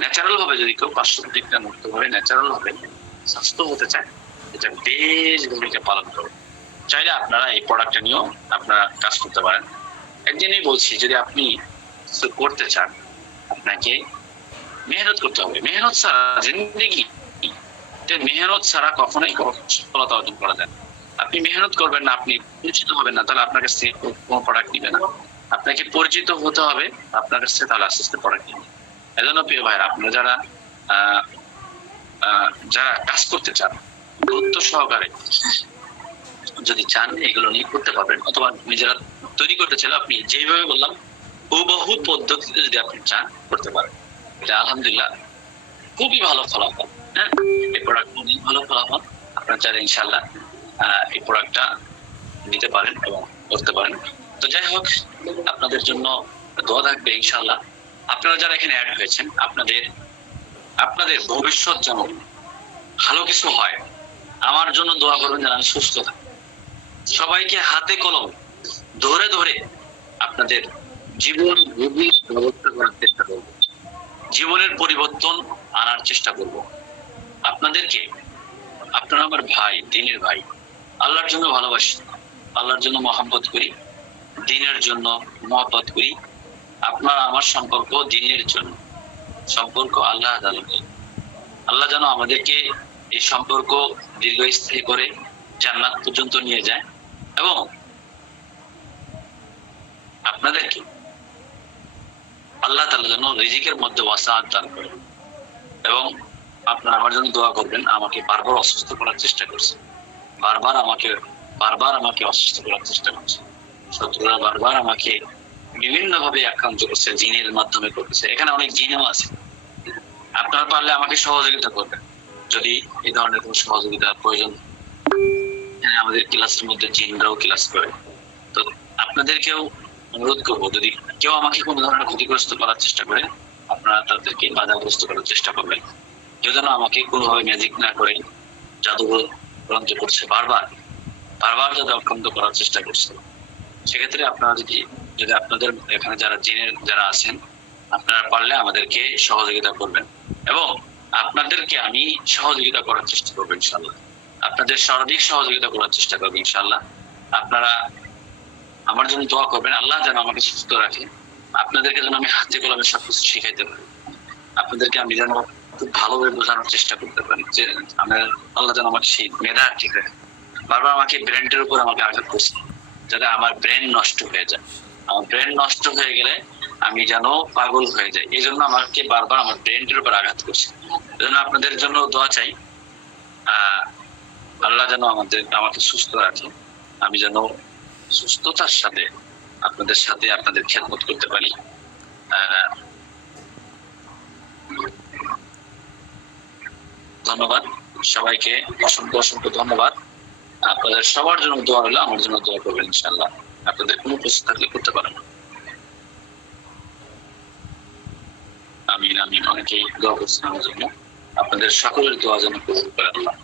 ন্যাচারাল ভাবে যদি কেউ পার্শ্ব প্রতিক্রিয়া মুক্ত ভাবে ন্যাচারাল ভাবে স্বাস্থ্য হতে চায়, এটা বেশ ভূমিকা পালন করে। চাইলে আপনারা এই প্রোডাক্টটা নিয়েও আপনারা কাজ করতে পারেন। একদিনই বলছি, যদি আপনি করতে চান আপনাকে মেহনত করতে হবে। মেহনত ছাড়া জিন্দেগি, মেহনত ছাড়া কখনোই সফলতা অর্জন করা যায়। আপনি মেহনত করবেন না, আপনি পরিচিত হবেন না, তাহলে আপনার কাছে কোনো প্রোডাক্ট নিবে না। আপনাকে পরিচিত হতে হবে আপনার কাছে, তাহলে আস্তে আস্তে প্রোডাক্ট নিবে। এজন্য প্রিয় ভাইরা, আপনারা যারা যারা কাজ করতে চান, গুরুত্ব সহকারে যদি চান এগুলো নিয়ে করতে পারবেন, অথবা নিজেরা তৈরি করতে চাইলে আপনি যেভাবে বললাম হুবহু পদ্ধতিতে যদি আপনি চান করতে পারেন। এটা আলহামদুলিল্লাহ খুবই ভালো ফলাফল। হ্যাঁ, এই প্রোডাক্ট অনেক ভালো ফলাফল। আপনারা চাইলে ইনশাআল্লাহ এই প্রোডাক্টটা নিতে পারেন এবং করতে পারেন। তো যাই হোক, আপনাদের জন্য দোয়া থাকবে ইনশাআল্লাহ। আপনারা যারা এখানে অ্যাড হয়েছেন, আপনাদের ভবিষ্যৎ যেন ভালো কিছু হয়, আমার জন্য দোয়া করবেন যেন আমি সুস্থ থাকি। সবাইকে হাতে কলম ধরে ধরে আপনাদের জীবন ব্যবস্থা করার চেষ্টা করব, জীবনের পরিবর্তন আনার চেষ্টা করব। আপনাদেরকে, আপনারা আমার ভাই, দিনের ভাই, আল্লাহর জন্য ভালোবাসি, আল্লাহর জন্য মহব্বত করি, দিনের জন্য মহব্বত করি। আপনারা আমার সম্পর্ক দিনের জন্য, সম্পর্ক আল্লাহ আল্লাহ যেন আমাদেরকে এই সম্পর্ক দীর্ঘস্থায়ী করে জান্নাত পর্যন্ত নিয়ে যায়, এবং আপনাদেরকে আল্লাহ তাআলা যেন রিজিকের মধ্যে ওয়াসাআত দান করেন। এবং আপনারা আমার জন্য দোয়া করবেন। আমাকে বারবার অসুস্থ করার চেষ্টা করছে, বারবার আমাকে অসুস্থ করার চেষ্টা করছে। শত্রুরা বারবার আমাকে বিভিন্ন ভাবে আক্রান্ত করছে, জিনের মাধ্যমে করতেছে। এখানে অনেক জিনও আছে। আপনারা পারলে আমাকে সহযোগিতা করবেন যদি এই ধরনের কোনো সহযোগিতার প্রয়োজন। হ্যাঁ, আমাদের ক্লাসের মধ্যে জিনরাও ক্লাস করে। তো আপনাদেরকেও অনুরোধ করবো, যদি কেউ আমাকে কোনো ধরনের ক্ষতিগ্রস্ত করার চেষ্টা করে, আপনারা তাদেরকে বাধাগ্রস্ত করার চেষ্টা করবেন। কেউ যেন আমাকে কোনোভাবে ম্যাজিক না করে, জাদু গ্রন্থ করছে বারবার বারবার যাতে আক্রান্ত করার চেষ্টা করছে, সেক্ষেত্রে আপনারা যদি যদি আপনাদের এখানে যারা জিনের যারা আছেন, আপনারা পারলে আমাদেরকে সহযোগিতা করবেন এবং আপনাদেরকে আমি সহযোগিতা করার চেষ্টা করবো ইনশাল্লাহ। আপনাদের সার্বিক সহযোগিতা করার চেষ্টা করবো ইনশাল্লাহ। আপনারা আমার জন্য দোয়া করবেন, আল্লাহ যেন আমাকে সুস্থ রাখে। আপনাদেরকে যেন আমি হাতে কলমে সবকিছু শিখাইতে পারি। আপনাদেরকে আমি যেন খুব ভালোভাবে বোঝানোর চেষ্টা করতে পারি যে আমার আল্লাহ যেন আমাকে সেই মেধা ঠিক রাখে। বারবার আমাকে ব্রেনের উপর আমাকে আঘাত করছে, যাতে আমার ব্রেন নষ্ট হয়ে যায়। আমার ব্রেন নষ্ট হয়ে গেলে আমি যেন পাগল হয়ে যাই, এই জন্য আমাকে বারবার আমার ব্রেনের উপর আঘাত করছে। এই জন্য আপনাদের জন্য দোয়া চাই, আল্লাহ যেন আমাকে সুস্থ রাখে। আমি যেন সুস্থতার সাথে আপনাদের সাথে আপনাদের খেদমত করতে পারি। ধন্যবাদ সবাইকে, অসংখ্য অসংখ্য ধন্যবাদ। আপনাদের সবার জন্য দোয়া হলো, আমার জন্য দোয়া করবেন ইনশাআল্লাহ। আপনাদের কোনো প্রশ্ন থাকলে করতে পারেন। আমি অনেকেই দোয়া করছেন আমার জন্য। আপনাদের সকলের দোয়া যেন কবুল করেন আল্লাহ।